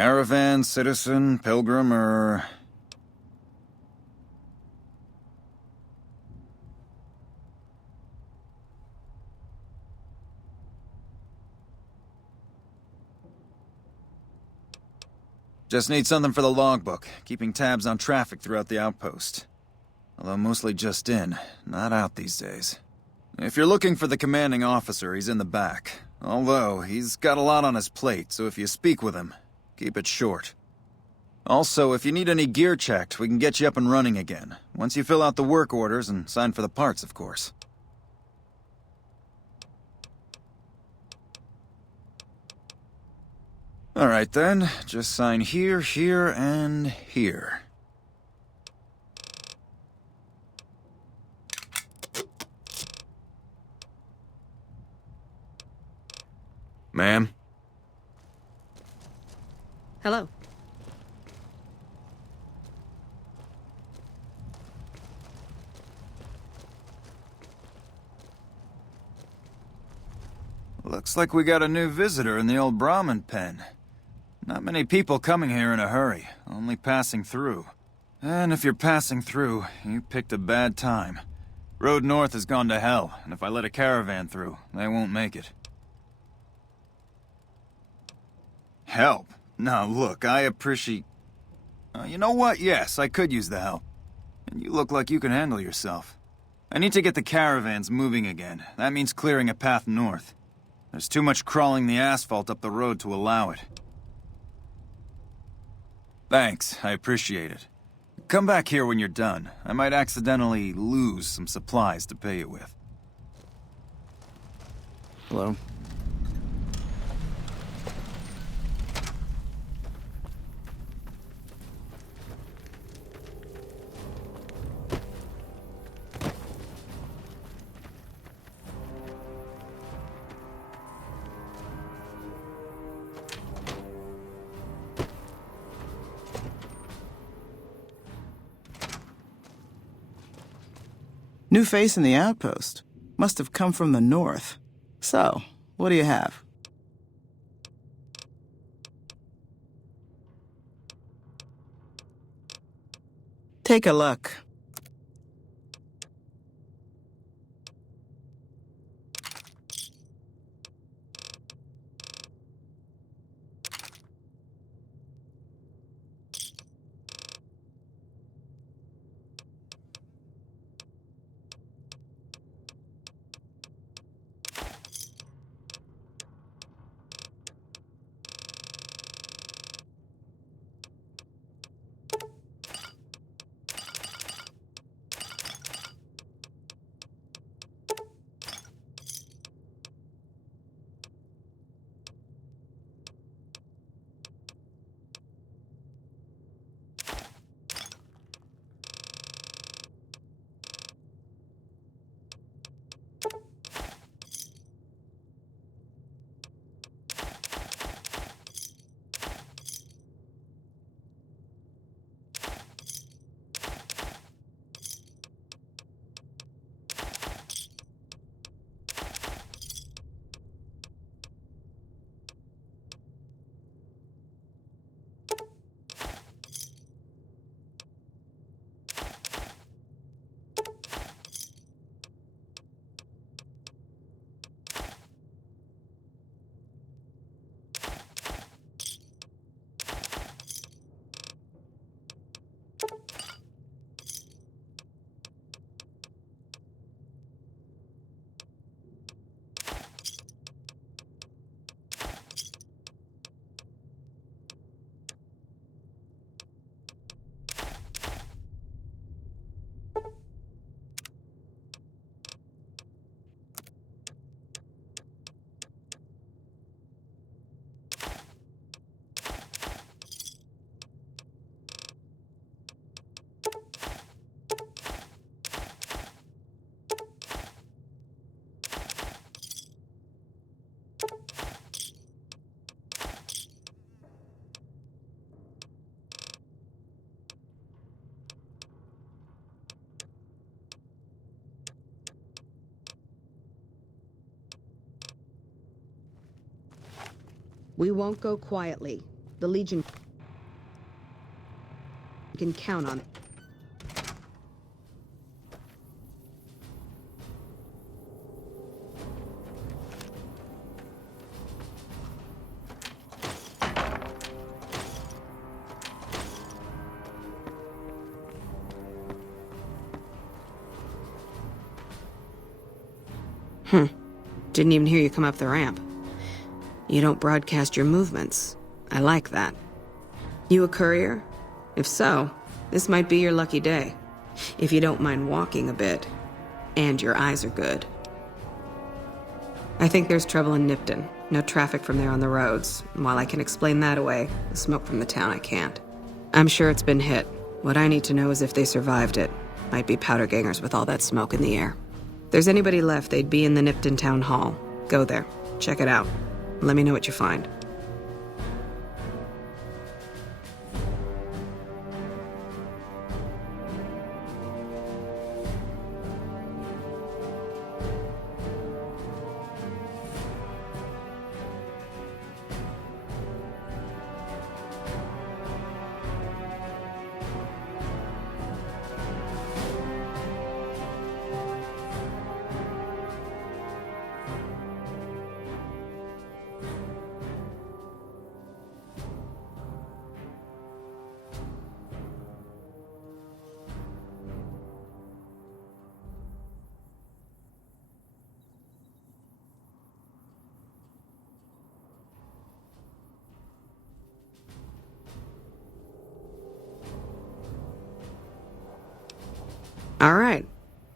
Caravan, citizen, pilgrim, or... Just need something for the logbook, keeping tabs on traffic throughout the outpost. Although mostly just in, not out these days. If you're looking for the commanding officer, he's in the back. Although, he's got a lot on his plate, so if you speak with him, keep it short. Also, if you need any gear checked, we can get you up and running again. Once you fill out the work orders and sign for the parts, of course. Alright then, just sign here, here, and here. Ma'am? Hello. Looks like we got a new visitor in the old Brahmin pen. Not many people coming here in a hurry, only passing through. And if you're passing through, you picked a bad time. Road north has gone to hell, and if I let a caravan through, they won't make it. Help? Now look, I appreciate... you know what? Yes, I could use the help. And you look like you can handle yourself. I need to get the caravans moving again. That means clearing a path north. There's too much crawling the asphalt up the road to allow it. Thanks, I appreciate it. Come back here when you're done. I might accidentally lose some supplies to pay you with. Hello. New face in the outpost. Must have come from the north. So, what do you have? Take a look. We won't go quietly. The Legion... can count on. Didn't even hear you come up the ramp. You don't broadcast your movements. I like that. You a courier? If so, this might be your lucky day. If you don't mind walking a bit. And your eyes are good. I think there's trouble in Nipton. No traffic from there on the roads. And while I can explain that away, the smoke from the town I can't. I'm sure it's been hit. What I need to know is if they survived it. Might be powder gangers with all that smoke in the air. If there's anybody left, they'd be in the Nipton Town Hall. Go there. Check it out. Let me know what you find. All right.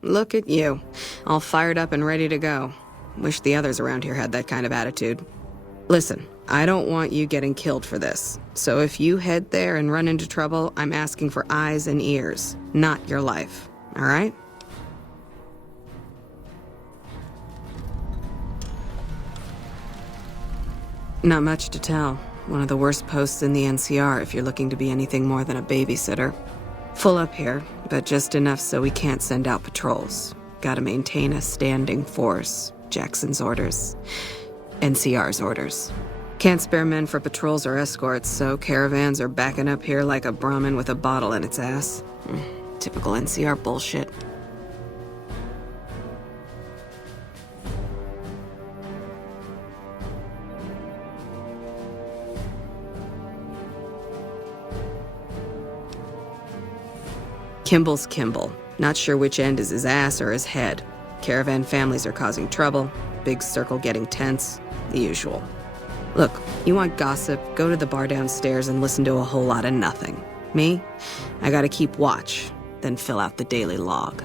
Look at you. All fired up and ready to go. Wish the others around here had that kind of attitude. Listen, I don't want you getting killed for this. So if you head there and run into trouble, I'm asking for eyes and ears, not your life. All right? Not much to tell. One of the worst posts in the NCR if you're looking to be anything more than a babysitter. Full up here, but just enough so we can't send out patrols. Gotta maintain a standing force. Jackson's orders. NCR's orders. Can't spare men for patrols or escorts, so caravans are backing up here like a Brahmin with a bottle in its ass. Typical NCR bullshit. Kimball's Kimball. Not sure which end is his ass or his head. Caravan families are causing trouble. Big circle getting tense. The usual. Look, you want gossip, go to the bar downstairs and listen to a whole lot of nothing. Me? I gotta keep watch, then fill out the daily log.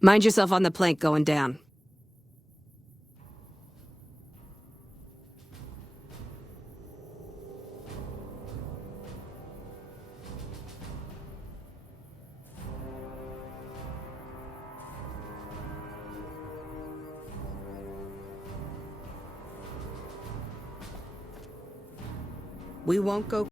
Mind yourself on the plank going down. We won't go